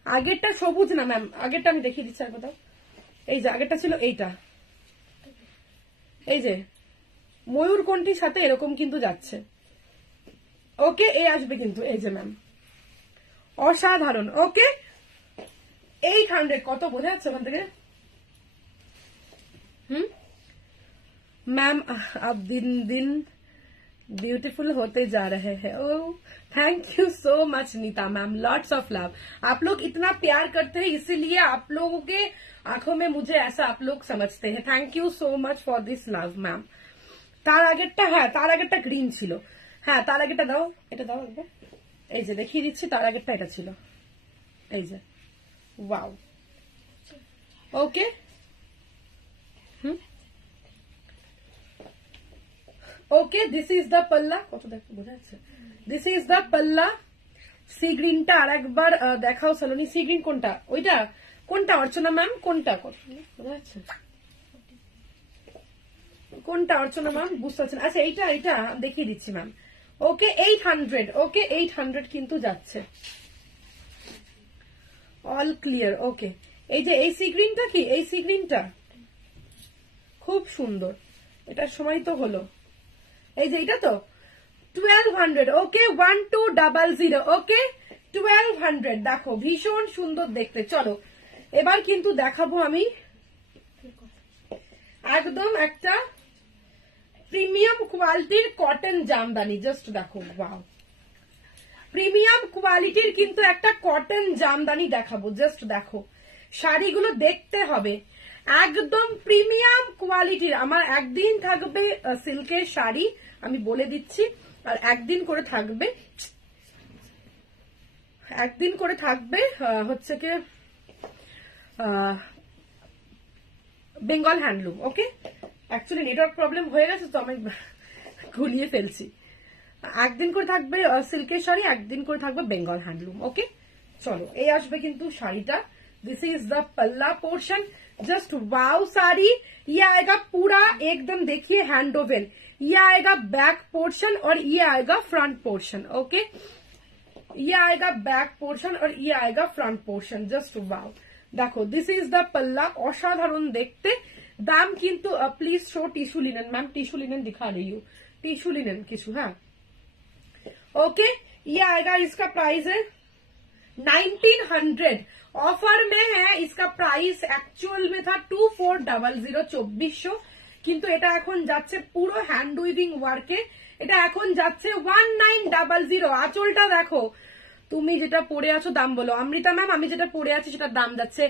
আগেরটা সবুজ না ম্যাম, আগেরটা আমি দেখিয়ে দিচ্ছি আর কোথাও। এই যে আগেরটা ছিল এইটা, এই যে ময়ূরকণ্ঠীর সাথে এরকম কিন্তু যাচ্ছে। ওকে এই আসবে কিন্তু, এই যে ম্যাম অসাধারণ। ওকে 800। কত বোঝা যাচ্ছে ওখান থেকে? मैम अब दिन दिन ब्यूटीफुल होते जा रहे हैं। Oh thank you so much Neeta ma'am, lots of love. आप लोग इतना प्यार करते हैं, इसीलिए आप लोगों के आंखों में मुझे ऐसा आप लोग समझते हैं। Thank you so much for this love ma'am. তার আগেরটা, হ্যাঁ তার আগেরটা গ্রিন ছিল। হ্যাঁ তার আগেরটা দাও, এটা দাও একবার। এই যে দেখিয়ে দিচ্ছি, তার আগেরটা এটা ছিল। এই যে wow. Okay okay this is the পাল্লা। কত দেখো বোঝা যাচ্ছে? দিস ইজ দ্য পাল্লা। সি গ্রিনটা আর একবার দেখাও সলোনি। সি গ্রিন কোনটা? ওইটা কোনটা অর্চনা ম্যাম? কোনটা বোঝা যাচ্ছে? কোনটা অর্চনা ম্যাম বুঝতে পারছেন? আচ্ছা এইটা, এইটা দেখিয়ে দিচ্ছি ম্যাম। ওকে 800। ওকে 800 কিন্তু যাচ্ছে। All clear. ওকে এই যে এই সি গ্রিনটা কি? এই সি গ্রিনটা খুব সুন্দর, এটার সময় তো হলো। এই যে এটা তো 1200। ওকে 1200। ওকে 1200। দেখো ভীষণ সুন্দর দেখতে। চলো এবার কিন্তু দেখাবো আমি একদম একটা প্রিমিয়াম কোয়ালিটির কটন জামদানি। জাস্ট দেখো ওয়াও, প্রিমিয়াম কোয়ালিটির কিন্তু একটা কটন জামদানি দেখাবো। জাস্ট দেখো শাড়িগুলো দেখতে হবে, একদম প্রিমিয়াম কোয়ালিটির। আমার একদিন থাকবে সিল্কের শাড়ি, আমি বলে দিচ্ছি, আর একদিন করে থাকবে হচ্ছে কি বেঙ্গল হ্যান্ডলুম। ওকে অ্যাকচুয়ালি নেটওয়ার্ক প্রবলেম হয়ে গেছে তো আমি গুলিয়ে ফেলছি। একদিন করে থাকবে সিল্কের শাড়ি, একদিন করে থাকবে বেঙ্গল হ্যান্ডলুম। ওকে চলো এই আসবে কিন্তু শাড়িটা। दिस इज द पल्ला पोर्शन। जस्ट वाव साड़ी। ये आएगा पूरा एकदम, देखिए हैंड ओवन। ये आएगा बैक पोर्शन और ये आएगा फ्रंट पोर्शन। ओके ये आएगा बैक पोर्शन और ये आएगा फ्रंट पोर्शन। जस्ट वाव देखो दिस इज द पल्ला, असाधारण देखते। दाम किंतु please show tissue linen ma'am, tissue linen दिखा रही हूँ, टिश्यू लिनन किसु। हाँ ओके ये आएगा, इसका प्राइस है 1900। ऑफर में है, इसका प्राइस एक्चुअल में था 2400 2400, কিন্তু এটা এখন যাচ্ছে পুরো হ্যান্ড উইভিং ওয়ার্কে, এটা এখন যাচ্ছে 1900। আঁচলটা দেখো, তুমি যেটা পরে আছো দাম বলো অমৃতা ম্যাম। আমি যেটা পরে আছি সেটার দাম যাচ্ছে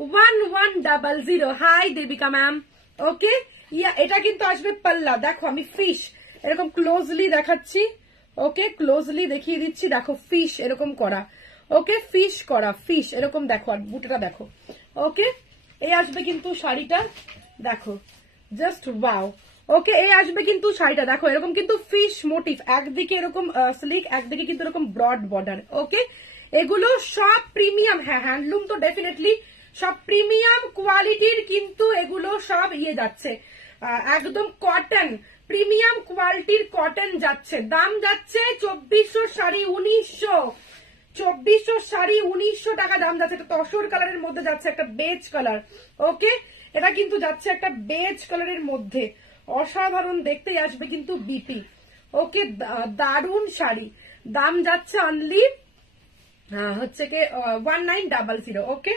1100। High Devika ma'am. ওকে এটা কিন্তু আসবে পাল্লা। দেখো আমি ফিশ এরকম ক্লোজলি দেখাচ্ছি। ওকে ক্লোজলি দেখিয়ে দিচ্ছি, দেখো ফিশ এরকম করা। ওকে ফিশ করা, ফিশ এরকম দেখো, আর বুটেটা দেখো। ওকে এই আসবে কিন্তু শাড়িটা, দেখো জাস্ট ওয়াও। ওকে এই আসবে কিন্তু শাড়িটা, দেখো এরকম কিন্তু ফিশ মোটিভ, একদিকে এরকম স্লিক, একদিকে কিন্তু এরকম ব্রড বর্ডার। ওকে এগুলো সব প্রিমিয়াম, হ্যাঁ হ্যান্ডলুম তো ডেফিনেটলি সব প্রিমিয়াম কোয়ালিটির, কিন্তু এগুলো সব ইয়ে যাচ্ছে একদম কটন, প্রিমিয়াম কোয়ালিটির কটন যাচ্ছে। দাম যাচ্ছে 2400 শাড়ি 1900, 2400 শাড়ি 1900 টাকা দাম যাচ্ছে। এটা তসর কালারের মধ্যে যাচ্ছে, একটা বেজ কালার। ওকে এটা কিন্তু যাচ্ছে একটা বেজ কালারের মধ্যে, অসাধারণ দেখতেই আসবে কিন্তু বিপি। ওকে দারুন শাড়ি, দাম যাচ্ছে অনলি হচ্ছে কি 1900। ওকে,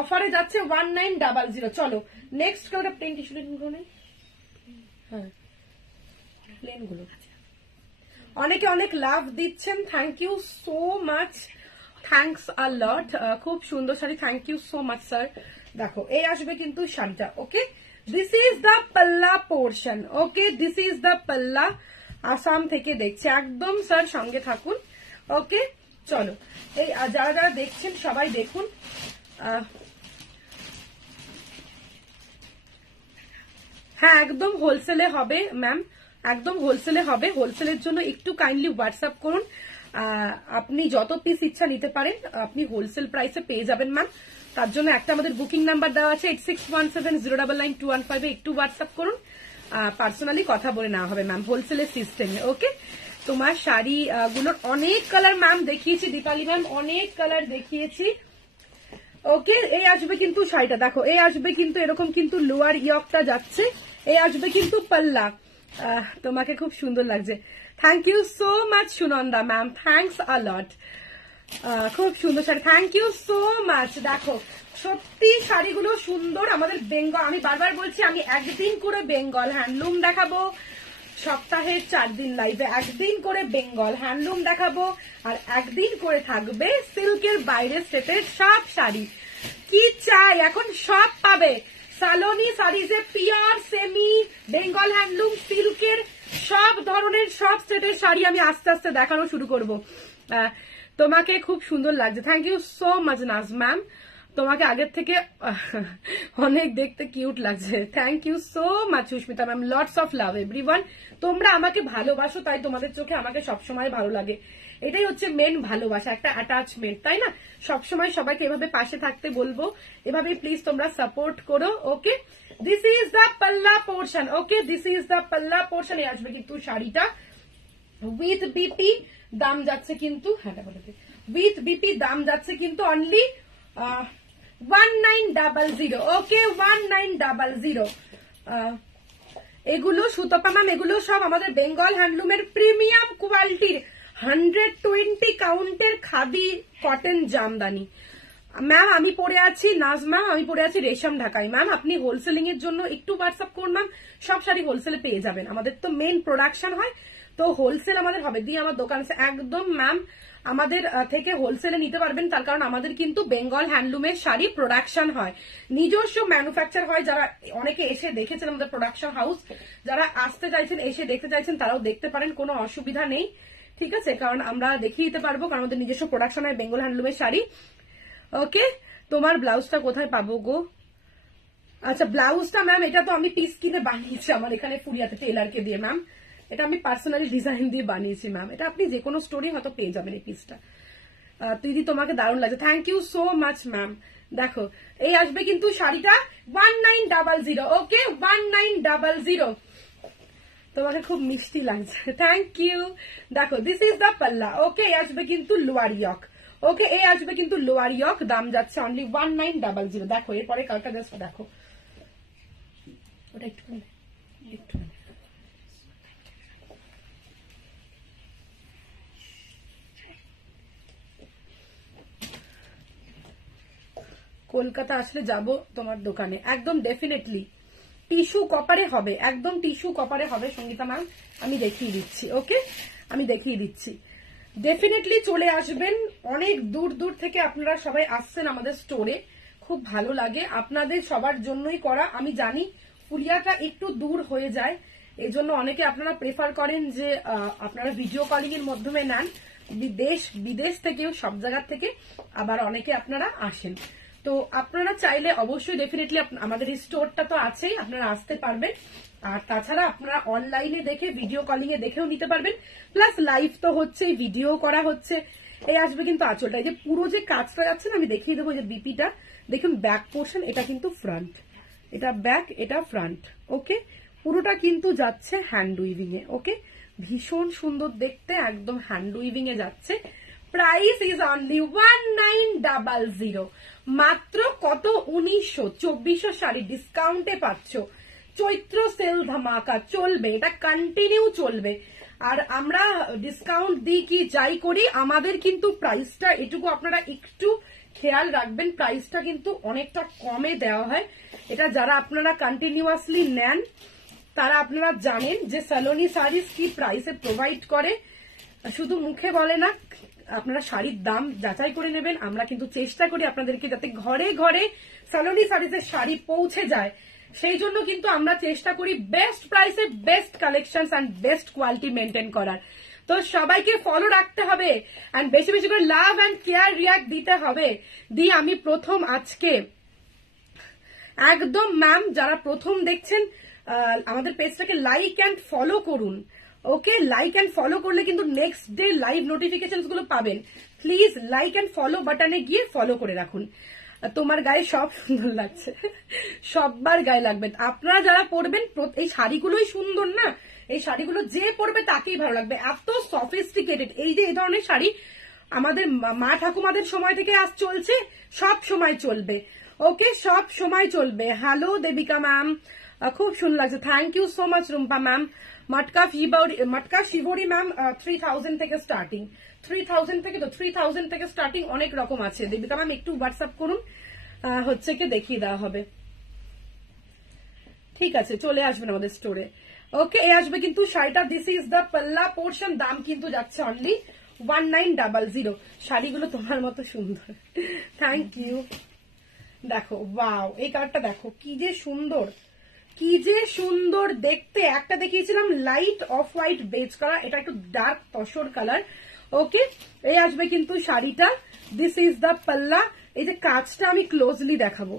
অফারে যাচ্ছে 1900। চলো নেক্সট কালার প্লেন টিস্যু গুলো নেই। হ্যাঁ প্লেন গুলো অনেকে অনেক লাভ দিচ্ছেন, thank you so much, thanks a lot. খুব সুন্দর শাড়ি, thank you so much sir. দেখো এই আসবে কিন্তু শাড়িটা। Okay, this is the pallu portion. Okay, this is the pallu. Assam থেকে দেখছে একদম স্যার, সঙ্গে থাকুন। ওকে চলো, এই যারা যারা দেখছেন সবাই দেখুন। হ্যাঁ একদম হোলসেলে হবে ম্যাম, একদম হোলসেলে হবে। হোলসেলের জন্য একটু কাইন্ডলি হোয়াটসঅ্যাপ করুন। আপনি যত পিস ইচ্ছা নিতে পারেন, আপনি হোলসেল প্রাইসে পেয়ে যাবেন ম্যাম। তার জন্য একটা আমাদের বুকিং নাম্বার দেওয়া আছে 8617099215। একটু হোয়াটসঅ্যাপ করুন, পার্সোনালি কথা বলে নেওয়া হবে ম্যাম হোলসেলের সিস্টেমে। ওকে, তোমার শাড়ি গুলোর অনেক কালার ম্যাম দেখিয়েছি, দীপালি ম্যাম অনেক কালার দেখিয়েছি। ওকে, এই আসবে কিন্তু শাড়িটা, দেখো এই আসবে কিন্তু এরকম কিন্তু লোয়ার ইয়কটা যাচ্ছে, এই আসবে কিন্তু পাল্লা। তোমাকে খুব সুন্দর লাগছে, thank you so much Sunanda ma'am, thanks a lot. খুব সুন্দর শাড়ি, থ্যাংক ইউ সো মাচ। দেখো সত্যি শাড়িগুলো সুন্দর। আমাদের বেঙ্গল, আমি বারবার বলছি আমি একদিন করে বেঙ্গল হ্যান্ডলুম দেখাবো, সপ্তাহে 4 দিন লাইভে একদিন করে বেঙ্গল হ্যান্ডলুম দেখাবো, আর একদিন করে থাকবে সিল্কের বাইরে স্টেটের সব শাড়ি। কি চাই এখন সব পাবে সালোনি শাড়িজে, পিওর সেমি বেঙ্গল হ্যান্ডলুম সিল্কের সব ধরনের সব স্টেটের শাড়ি আমি আস্তে আস্তে দেখানো শুরু করব। তোমাকে খুব সুন্দর লাগছে, thank you so much Naaz ma'am, তোমাকে আগের থেকে অনেক দেখতে কিউট লাগছে, thank you so much Susmita ma'am, lots of love everyone. তোমরা আমাকে ভালোবাসো তাই তোমাদের চোখে আমাকে সবসময় ভালো লাগে, এটাই হচ্ছে মেন ভালোবাসা, একটা অ্যাটাচমেন্ট, তাই না? সবসময় সবাইকে এভাবে পাশে থাকতে বলবো, এভাবে প্লিজ তোমরা সাপোর্ট করো। ওকে, this is the pallu portion. Okay, this is the pallu portion. এ আসবে কিন্তু শাড়িটা উইথ বিপি, দাম যাচ্ছে কিন্তু, হ্যাঁ উইথ বিপি দাম যাচ্ছে কিন্তু অনলি 1900। ওকে 1900। এগুলো সুতপা ম্যাম, এগুলো সব আমাদের বেঙ্গল হ্যান্ডলুমের প্রিমিয়াম কোয়ালিটির 120 কাউন্টের খাদি কটন জামদানি। ম্যাম আমি পরে আছি নাজ ম্যাম, আমি পরে আছি রেশম ঢাকাই ম্যাম। আপনি হোলসেলিং এর জন্য একটু হোয়াটসঅ্যাপ করুন ম্যাম, সব শাড়ি হোলসেলে পেয়ে যাবেন। আমাদের তো মেন প্রোডাকশন হয়, তো হোলসেল আমাদের হবে দিয়ে আমার দোকান একদম ম্যাম আমাদের থেকে হোলসেলে নিতে পারবেন, তার কারণ আমাদের কিন্তু বেঙ্গল হ্যান্ডলুমের শাড়ি প্রোডাকশন হয়, নিজস্ব ম্যানুফ্যাকচার হয়। যারা অনেকে এসে দেখেছেন আমাদের প্রোডাকশন হাউস, যারা আসতে চাইছেন এসে দেখতে চাইছেন তারাও দেখতে পারেন, কোনো অসুবিধা নেই, ঠিক আছে? কারণ আমরা দেখিয়ে দিতে পারবো, কারণ আমাদের নিজস্ব প্রোডাকশন হয় বেঙ্গল হ্যান্ডলুমের শাড়ি। ওকে, তোমার ব্লাউজটা কোথায় পাবো গো? আচ্ছা ব্লাউজটা ম্যাম এটা তো আমি পিস কিনে বানিয়েছি আমার এখানে ফুরিয়াতে টেলারকে দিয়ে ম্যাম, এটা আমি পার্সোনালি ডিজাইন দিয়ে বানিয়েছি ম্যাম। এটা আপনি যে কোনো স্টোরে হয়তো পেয়ে যাবেন এই পিসটা। দিদি তোমাকে দারুণ লাগছে, thank you so much ma'am. দেখো এই আসবে কিন্তু শাড়িটা 1900। ওকে 1900, তোমাকে খুব মিষ্টি লাগছে, থ্যাংক ইউ। দেখো দিস ইজ দ্য পাল্লা। ওকে আসবে কিন্তু লোয়ার ইয়ক। ওকে এই আসবে কিন্তু লোয়ার ইয়ক, দাম যাচ্ছে অনলি 1900। দেখো এরপরে কালটা জাস্ট দেখো, ওটা একটু একটু কলকাতা আসলে যাব তোমার দোকানে, একদম ডেফিনেটলি টিস্যু কপারে হবে, একদম টিস্যু কপারে হবে সঙ্গীতা ম্যাম, আমি দেখিয়ে দিচ্ছি। ওকে আমি দেখিয়ে দিচ্ছি, ডেফিনেটলি চলে আসবেন। অনেক দূর দূর থেকে আপনারা সবাই আসছেন আমাদের স্টোরে, খুব ভালো লাগে, আপনাদের সবার জন্যই করা। আমি জানি ফুলিয়াটা একটু দূর হয়ে যায়, এই জন্য অনেকে আপনারা প্রেফার করেন যে আপনারা ভিডিও কলিং এর মাধ্যমে নেন, দেশ বিদেশ থেকেও সব জায়গা থেকে আবার অনেকে আপনারা আসেন। তো আপনারা চাইলে অবশ্যই ডেফিনেটলি আমাদের এই স্টোরটা তো আছেই, আপনারা আসতে পারবেন। আর তাছাড়া আপনারা অনলাইনে দেখে ভিডিও কলিং এ দেখেও নিতে পারবেন, প্লাস লাইভ তো হচ্ছে, ভিডিও করা হচ্ছে। এই আসবে কিন্তু আঁচলটা, এই যে পুরো যে কাজটা যাচ্ছে না, আমি দেখিয়ে দেবো যে বিপিটা দেখুন, ব্যাক পোর্শন, এটা কিন্তু ফ্রন্ট, এটা ব্যাক, এটা ফ্রন্ট। ওকে পুরোটা কিন্তু যাচ্ছে হ্যান্ড উইভিং এ। ওকে ভীষণ সুন্দর দেখতে, একদম হ্যান্ড উইভিং এ যাচ্ছে। প্রাইস ইজ অনলি 1900, মাত্র কত 1900। 2400 শাড়ি ডিসকাউন্টে পাচ্ছ, চৈত্র সেল ধামাকা চলবে, এটা কন্টিনিউ চলবে। আর আমরা ডিসকাউন্ট দিই কি যাই করি, আমাদের কিন্তু প্রাইসটা এটুকু আপনারা একটু খেয়াল রাখবেন, প্রাইসটা কিন্তু অনেকটা কমে দেওয়া হয়। এটা যারা আপনারা কন্টিনিউয়াসলি নেন তারা আপনারা জানেন যে সালোনি শাড়িজ কি প্রাইসে প্রোভাইড করে, শুধু মুখে বলে না, আপনারা শাড়ির দাম যাচাই করে নেবেন। আমরা কিন্তু চেষ্টা করি আপনাদেরকে যাতে ঘরে ঘরে সালোনি শাড়িজের শাড়ি পৌঁছে যায়, সেই জন্য কিন্তু আমরা চেষ্টা করি বেস্ট প্রাইসে best collection and best quality maintain করার। তো সবাইকে ফলো রাখতে হবে এন্ড বেশি বেশি করে লাভ এন্ড কেয়ার রিয়াক্ট দিতে হবে। দিয়ে আমি প্রথম আজকে একদম ম্যাম যারা প্রথম দেখছেন আমাদের পেজটাকে লাইক এন্ড ফলো করুন। ওকে, লাইক এন্ড ফলো করলে কিন্তু নেক্সট ডে লাইভ নোটিফিকেশন গুলো পাবেন। প্লিজ লাইক এন্ড ফলো বাটনে গিয়ে ফলো করে রাখুন। তোমার গায়ে সব সুন্দর লাগছে, সববার গায়ে লাগবে। আপনারা যারা পরবেন এই শাড়িগুলোই সুন্দর না, এই শাড়িগুলো যে পরবে তাকেই ভালো লাগবে, এত সফিস্টিকেটেড। এই যে এই ধরনের শাড়ি আমাদের মা ঠাকুমাদের সময় থেকে আজ চলছে, সব সময় চলবে। ওকে, সব সময় চলবে। হ্যালো দেবিকা ম্যাম, খুব সুন্দর লাগছে, thank you so much Rumpa ma'am. Matka shibori ma'am 3000 থেকে স্টার্টিং, 3000 থেকে, তো 3000 থেকে স্টার্টিং অনেক রকম আছে। দেবিকা ম্যাম একটু হোয়াটসঅ্যাপ করুন, হচ্ছে কি দেখিয়ে দেওয়া হবে। ঠিক আছে, চলে আসবেন আমাদের স্টোরে। ওকে, এই আসবে কিন্তু শাড়িটা, this is the pallu portion, দাম কিন্তু যাচ্ছে অনলি 1900। শাড়িগুলো তোমার মতো সুন্দর, থ্যাংক ইউ। দেখো ওয়াও, এই কালারটা দেখো কি যে সুন্দর, কি যে সুন্দর দেখতে। একটা দেখিয়েছিলাম লাইট অফ হোয়াইট বেজ করা, এটা একটু ডার্ক তসর কালার। ওকে, এই আসবে কিন্তু শাড়িটা, দিস ইজ দ্য পাল্লা। এই যে কাজটা আমি ক্লোজলি দেখাবো,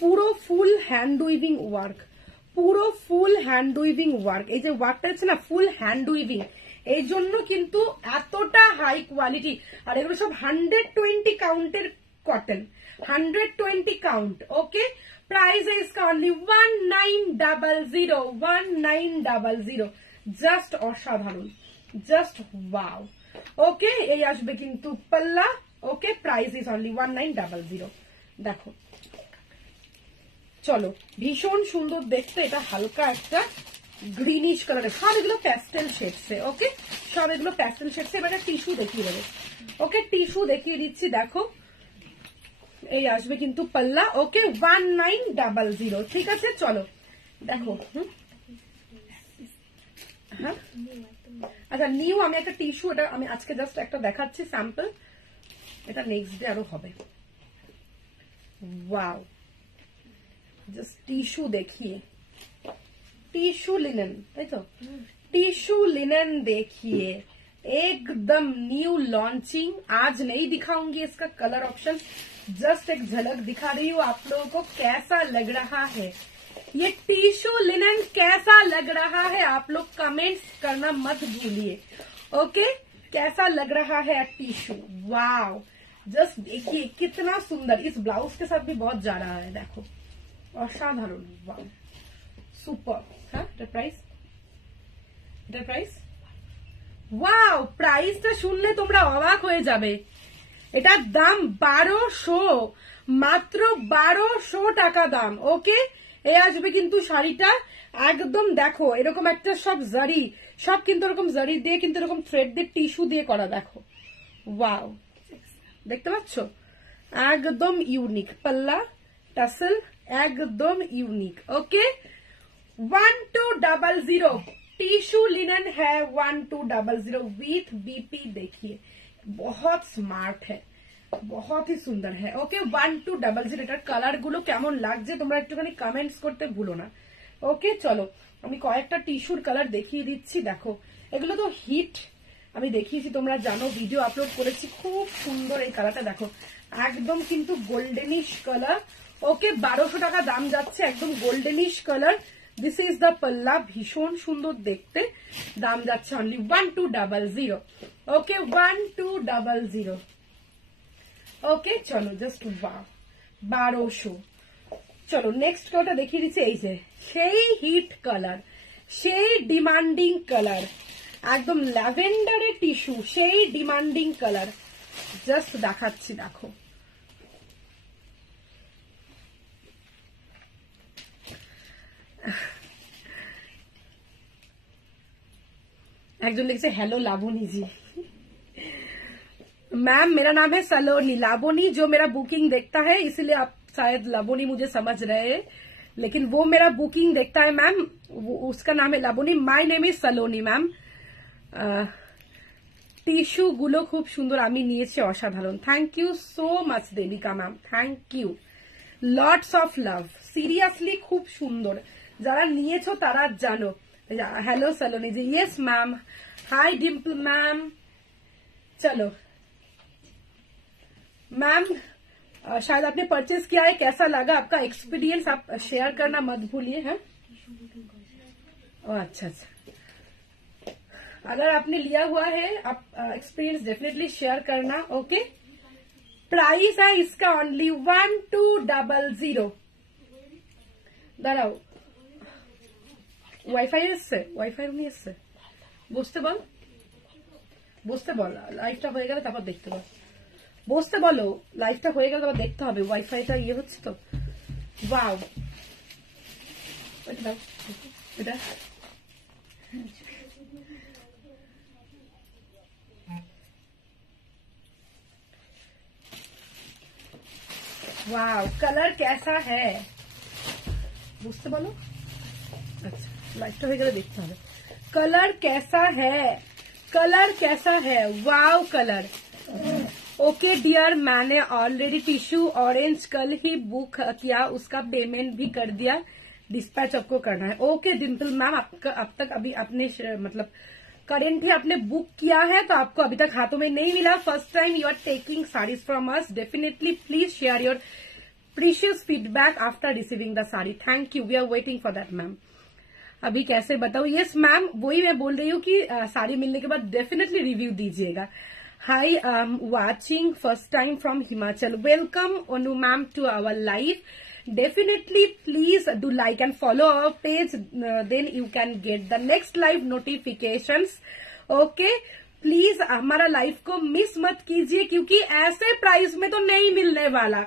পুরো ফুল হ্যান্ড উইভিং ওয়ার্ক, পুরো ফুল হ্যান্ড উইভিং ওয়ার্ক। এই যে ওয়ার্কটা হচ্ছে না ফুল হ্যান্ড উইভিং, এই জন্য কিন্তু এতটা হাই কোয়ালিটি। আর এগুলো সব 120 কাউন্টের cotton, 120 count. Okay, price is only 1900, 1900, just অসাধারণ, জাস্ট ওয়াও। ওকে, এই আসবে কিন্তু pallu. Okay, price is only 1900। দেখো চলো, ভীষণ সুন্দর দেখতে, এটা হালকা একটা গ্রিনিশ কালারের, সব এগুলো প্যাস্টেল শেডসে। ওকে, সব এগুলো প্যাস্টেল শেডসে। এবার টিস্যু দেখিয়ে দেবো। ওকে, টিস্যু দেখিয়ে দিচ্ছি, দেখো এই আসবে কিন্তু পাল্লা। ওকে, 1900। ঠিক আছে, চলো দেখো। হ্যাঁ, আচ্ছা নিউ, আমি একটা টিস্যু, এটা আমি আজকে জাস্ট একটা দেখাচ্ছি স্যাম্পল, এটা নেক্সট ডে আরো হবে। ওয়াও, জাস্ট টিস্যু देखिए, टिश्यू लिनन, তাই তো, टिश्यू लिनन देखिए, एकदम न्यू लॉन्चिंग। आज नहीं दिखाऊंगी इसका कलर ऑप्शन, जस्ट एक झलक दिखा रही हूँ आप लोगों को कैसा लग रहा है ये टिश्यू लिनन, कैसा लग रहा है आप लोग कमेंट्स करना मत भूलिए। ओके, कैसा लग रहा है टिश्यू, वाव, जस्ट देखिए कितना सुंदर, इस ब्लाउज के साथ भी बहुत जा रहा है, देखो অসাধারণ, ওয়াও সুপার। হ্যাঁ, এটার প্রাইস, এটার প্রাইস, ওয়াও, প্রাইসটা শুনলে তোমরা অবাক হয়ে যাবে। এটার দাম 1200, মাত্র 1200 টাকা দাম। ওকে, এ আসবে কিন্তু শাড়িটা, একদম দেখো এরকম একটা সব জারি, সব কিন্তু এরকম জারি দিয়ে, কিন্তু এরকম থ্রেড দিয়ে টিস্যু দিয়ে করা, দেখো ওয়াও, দেখতে পাচ্ছ, একদম ইউনিক পাল্লা, টাসেল, एकदम यूनिक। ओके, 1200 टिश्यू लिनन है, 1200 विथ बीपी। देखिए बहुत स्मार्ट है, बहुत ही सुंदर है। ओके, 1200। এটার কালার গুলো কেমন লাগছে তোমরা একটুখানি কমেন্টস করতে ভুলো না। ওকে, চলো আমি কয়েকটা টিস্যুর কালার দেখিয়ে দিচ্ছি। দেখো এগুলো তো হিট, আমি দেখিয়েছি, তোমরা জানো, ভিডিও আপলোড করেছি, খুব সুন্দর এই কালারটা। দেখো একদম কিন্তু গোল্ডেনিশ কালার। ওকে, 1200 টাকা দাম যাচ্ছে, একদম goldenish colour. This is the পাল্লা, ভীষণ সুন্দর দেখতে, দাম যাচ্ছে অনলি 1200। ওকে, 1200। ওকে, চলো জাস্ট 1200। চলো নেক্সট কালারটা দেখিয়ে দিচ্ছি। এই যে সেই হিট কালার, সেই ডিমান্ডিং কালার, একদম ল্যাভেন্ডারের টিস্যু, সেই ডিমান্ডিং কালার, জাস্ট দেখাচ্ছি। দেখো একজন लिखे हेलो लाबनी जी। मैम मेरा नाम है सलोनी, लाबनी जो मेरा बुकिंग देखता है, इसलिए आप शायद लाबनी मुझे समझ रहे हैं, लेकिन वो मेरा बुकिंग देखता है मैम, उसका नाम है Labani. My name is Saloni ma'am. Tissue গুলো খুব সুন্দর, আমি নিয়েছি, অসাধারণ। Thank you so much Debika ma'am, thank you, lots of love, seriously খুব সুন্দর, যারা নিয়েছো তারা জানো। Hello Saloni ji, yes ma'am, hi Dimple ma'am. चलो मैम, शायद आपने परचेज किया है, कैसा लगा आपका एक्सपीरियंस, आप शेयर करना मत भूलिए। है अच्छा अच्छा, अगर आपने लिया हुआ है आप एक्सपीरियंस डेफिनेटली शेयर करना। ओके, प्राइस है इसका ओनली 1200। दाঁড়াও, ওয়াইফাই এসছে, ওয়াইফাই রুমে এসছে, বসতে বল, বসতে বল, লাইভটা হয়ে গেলে তারপর দেখতে বল, বসতে বলো, লাইভটা হয়ে গেলে তারপর দেখতে হবে, ওয়াইফাইটা ইয়ে হচ্ছে তো। ওয়াও, এটা এটা वाव, कलर कैसा है बुझते बोलो। अच्छा, लाइटটা হয়ে গেলে দেখতে হবে। कलर कैसा है, कलर कैसा है, वाव कलर। ओके डियर, मैंने ऑलरेडी टिश्यू ऑरेंज कल ही बुक किया, उसका पेमेंट भी कर दिया, डिस्पैच आपको करना है। ओके डिम्पल मैम, अब तक अभी आपने मतलब करेंटली आपने बुक किया है तो आपको अभी तक हाथों में नहीं मिला। First time you are taking saris from us, definitely please share your precious feedback after receiving the sari. Thank you, we are waiting for that ma'am. अभी कैसे बताओ? यस मैम, वही मैं बोल रही हूँ कि साड़ी मिलने के बाद डेफिनेटली रिव्यू दीजिएगा। Hi watching first time from Himachal, welcome Anu ma'am to our live. Definitely please do like and follow our page, then you can get the next live notifications. Okay, please हमारा लाइव को miss मत कीजिए, क्योंकि ऐसे price में तो नहीं मिलने वाला,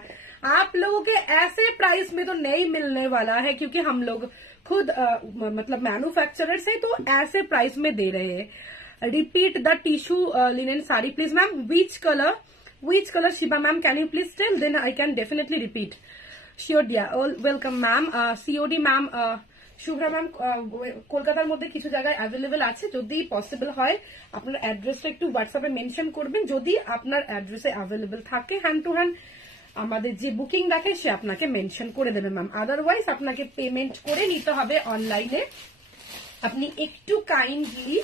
आप लोगों के ऐसे प्राइस में तो नहीं मिलने वाला है, क्योंकि हम लोग खुद मतलब मैन्युफैक्चरर्स है, तो ऐसे प्राइस में दे रहे हैं। Repeat the tissue linen sari please ma'am. Which colour Shiba ma'am, can you please tell, then I can definitely repeat. Sure Diya, welcome ma'am. COD ma'am, Shubhra ma'am কলকাতার মধ্যে কিছু জায়গায় অ্যাভেলেবেল আছে, যদি পসিবল হয় আপনার অ্যাড্রেসটা একটু হোয়াটসঅ্যাপে মেনশন করবেন, যদি আপনার অ্যাড্রেসে অ্যাভেলেবেল থাকে হ্যান্ড টু হ্যান্ড আমাদের যে বুকিং দেখে সে আপনাকে মেনশন করে দেবে ম্যাম, আদারওয়াইজ আপনাকে পেমেন্ট করে নিতে হবে অনলাইনে। আপনি একটু কাইন্ডলি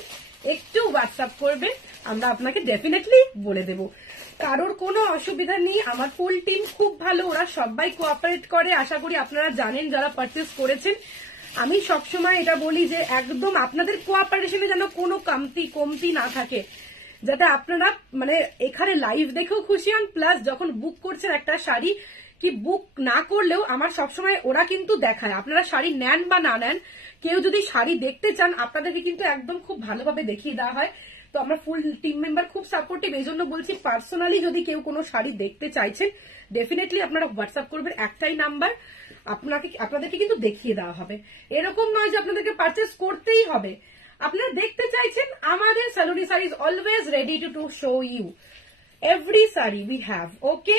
একটু হোয়াটসঅ্যাপ করবেন, আমরা আপনাকে ডেফিনেটলি বলে দেবো। কারোর কোনো অসুবিধা নেই, আমার ফুল টিম খুব ভালো, ওরা সবাই কোঅপারেট করে, আশা করি আপনারা জানেন যারা পারচেস করেছেন। আমি সবসময় এটা বলি যে একদম আপনাদের কোঅপারেশনে যেন কোনো কমতি না থাকে, যাতে আপনারা মানে এখানে লাইভ দেখেও খুশি হন, প্লাস যখন বুক করছেন একটা শাড়ি, কি বুক না করলেও আমার সবসময় ওরা কিন্তু দেখায়, আপনারা শাড়ি নেন বা না নেন, কেউ যদি শাড়ি দেখতে চান আপনাদেরকে কিন্তু একদম খুব ভালোভাবে দেখিয়ে দেওয়া হয়। তো আমরা ফুল টিম মেম্বার খুব সাপোর্টিভ, এই জন্য বলছি পার্সোনালি যদি কেউ কোনো শাড়ি দেখতে চাইছেন ডেফিনেটলি আপনারা হোয়াটসঅ্যাপ করবেন, একটাই নাম্বার, আপনাদেরকে কিন্তু দেখিয়ে দেওয়া হবে। এরকম নয় যে আপনাদেরকে পারচেস করতেই হবে, আপনারা দেখতে চাইছেন, আমাদের Saloni sari is always ready to show you every sari we have. Okay,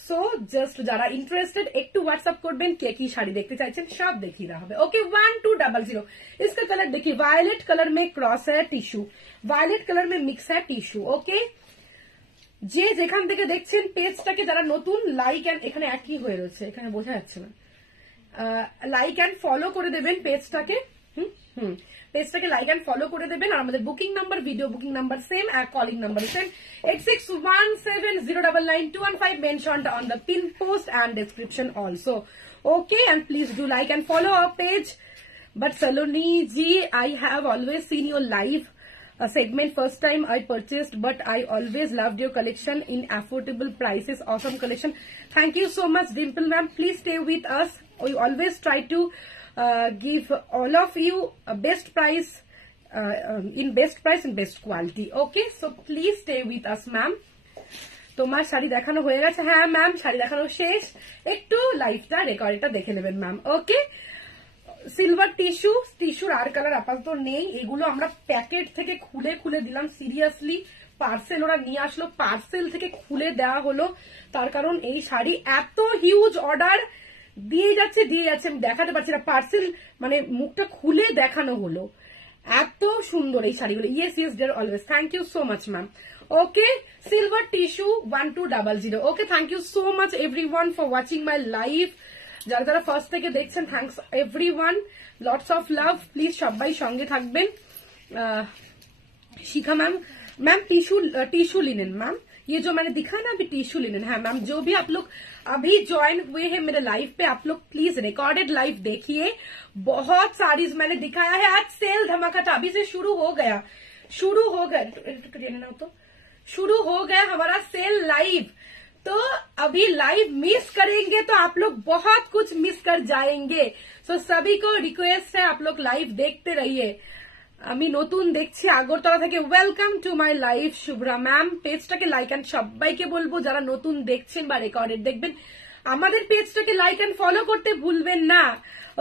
so just যারা ইন্টারেস্টেড একটু হোয়াটসঅ্যাপ করবেন, কে কি শাড়ি দেখতে চাইছেন সব দেখিয়ে দেওয়া হবে। ओके 1200। इसका कलर देखिए, वायलेट कलर में क्रॉस है टिश्यू, वायलेट कलर में मिक्स है टिश्यू। ओके, যে যেখান থেকে দেখছেন পেজটাকে, যারা নতুন লাইক এন্ড, এখানে একই হয়ে রয়েছে, এখানে বোঝা যাচ্ছে না, লাইক এন্ড ফলো করে দেবেন পেজটাকে। পেজটাকে লাইক এন্ড ফলো করে দেবেন, আর আমাদের booking number, video booking number same, are calling number same, 8617099215 mentioned on the pin post and description also. Okay, and please do like and follow our page. But Saloni ji, I have always seen your live segment, first time I purchased, but I always loved your collection in affordable prices, awesome collection. Thank you so much Dimple ma'am, please stay with us, we always try to give all of you a best price, in best price and best quality. Okay, so please stay with us ma'am. তোমার শাড়ি দেখানো হয়ে গেছে? হ্যাঁ ma'am, sari দেখানো শেষ, একটু লাইভটা রেকর্ডটা দেখে নেবেন ম্যাম। ওকে, সিলভার টিস্যুর আর কালার আপাতত নেই, এগুলো আমরা প্যাকেট থেকে খুলে খুলে দিলাম। সিরিয়াসলি পার্সেল ওরা নিয়ে আসলো, পার্সেল থেকে খুলে দেওয়া হলো, তার কারণ এই শাড়ি এত হিউজ অর্ডার দিয়ে যাচ্ছে আমি দেখাতে পারছি না, পার্সেল মানে মুখটা খুলে দেখানো হলো, এত সুন্দর এই শাড়িগুলো। Yes dear always, thank you so much ma'am. Okay, silver tissue 1200। Okay, thank you so much everyone for watching my live. যারা যারা ফার্স্ট থেকে দেখছেন, thanks everyone, lots of love. Please সবাই সঙ্গে থাকবেন। Shikha ma'am tissue linen ma'am, ये जो मैंने दिखा ना अभी टिश्यू लिनन है मैम। जो भी आप लोग अभी ज्वाइन हुए हैं मेरे लाइव पे, आप लोग प्लीज रिकॉर्डेड लाइव देखिए, बहुत सारीज मैंने दिखाया है। आज सेल धमाका था, अभी से शुरू हो गया तो शुरू हो गया हमारा सेल लाइव। तो अभी लाइव मिस करेंगे तो आप लोग बहुत कुछ मिस कर जाएंगे। सो सभी को रिक्वेस्ट है, आप लोग लाइव देखते रहिए। আমি নতুন দেখছি আগরতলা থেকে, welcome to my live Shubhra ma'am. পেজটাকে লাইক এন্ড, সবাইকে বলবো যারা নতুন দেখছেন বা রেকর্ডেড দেখবেন, আমাদের পেজটাকে লাইক এন্ড ফলো করতে ভুলবেন না।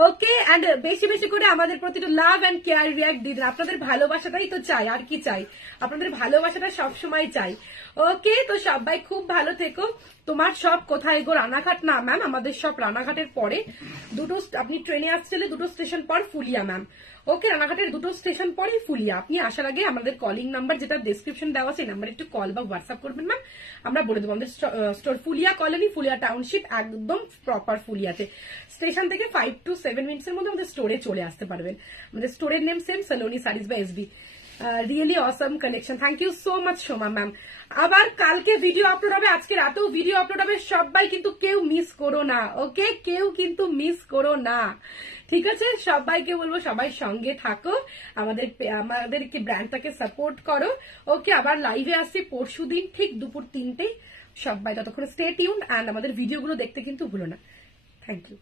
ওকে, এন্ড বেশি বেশি করে আমাদের প্রতি লাভ এন্ড কেয়ার রিয়াক্ট দিন। আপনাদের ভালোবাসাটাই তো চাই, আর কি চাই, আপনাদের ভালোবাসাটা সবসময় চাই। ওকে, তো সবাই খুব ভালো থেকো। তোমার সব কোথায় গো? রানাঘাট না ম্যাম, আমাদের সব রানাঘাটের পরে দুটো, আপনি ট্রেনে আসছিলে দুটো স্টেশন পর ফুলিয়া ম্যাম। ওকে, রানাঘাটের দুটো স্টেশন পরে ফুলিয়া। আপনি আসার আগে আমাদের কলিং নাম্বার যেটা ডেসক্রিপশন দেওয়া আছে, এই নাম্বারে একটু কল বা হোয়াটসঅ্যাপ করবেন ম্যাম, আমরা বলে দেবো। আমাদের store Phulia colony, Phulia township, একদম প্রপার ফুলিয়াতে। স্টেশন থেকে 5 to 7 মিনিটসের মধ্যে আমাদের স্টোরে চলে আসতে পারবেন। আমাদের স্টোরের name same, Saloni Sarees by SB. Really awesome collection, thank you so much Soma ma'am. আবার কালকে ভিডিও আপলোড হবে, আজকে রাতেও ভিডিও আপলোড হবে, সবাই কিন্তু কেউ মিস করো না। ওকে, কেউ কিন্তু মিস করো না, ঠিক আছে? সবাইকে বলবো সবাই সঙ্গে থাকো, আমাদেরকে ব্র্যান্ডটাকে সাপোর্ট করো। ওকে, আবার লাইভে আসছি পরশুদিন ঠিক দুপুর 3টে। সবাই ততক্ষণ স্টে টিউনড, এন্ড আমাদের ভিডিওগুলো দেখতে কিন্তু ভুলো না। Thank you.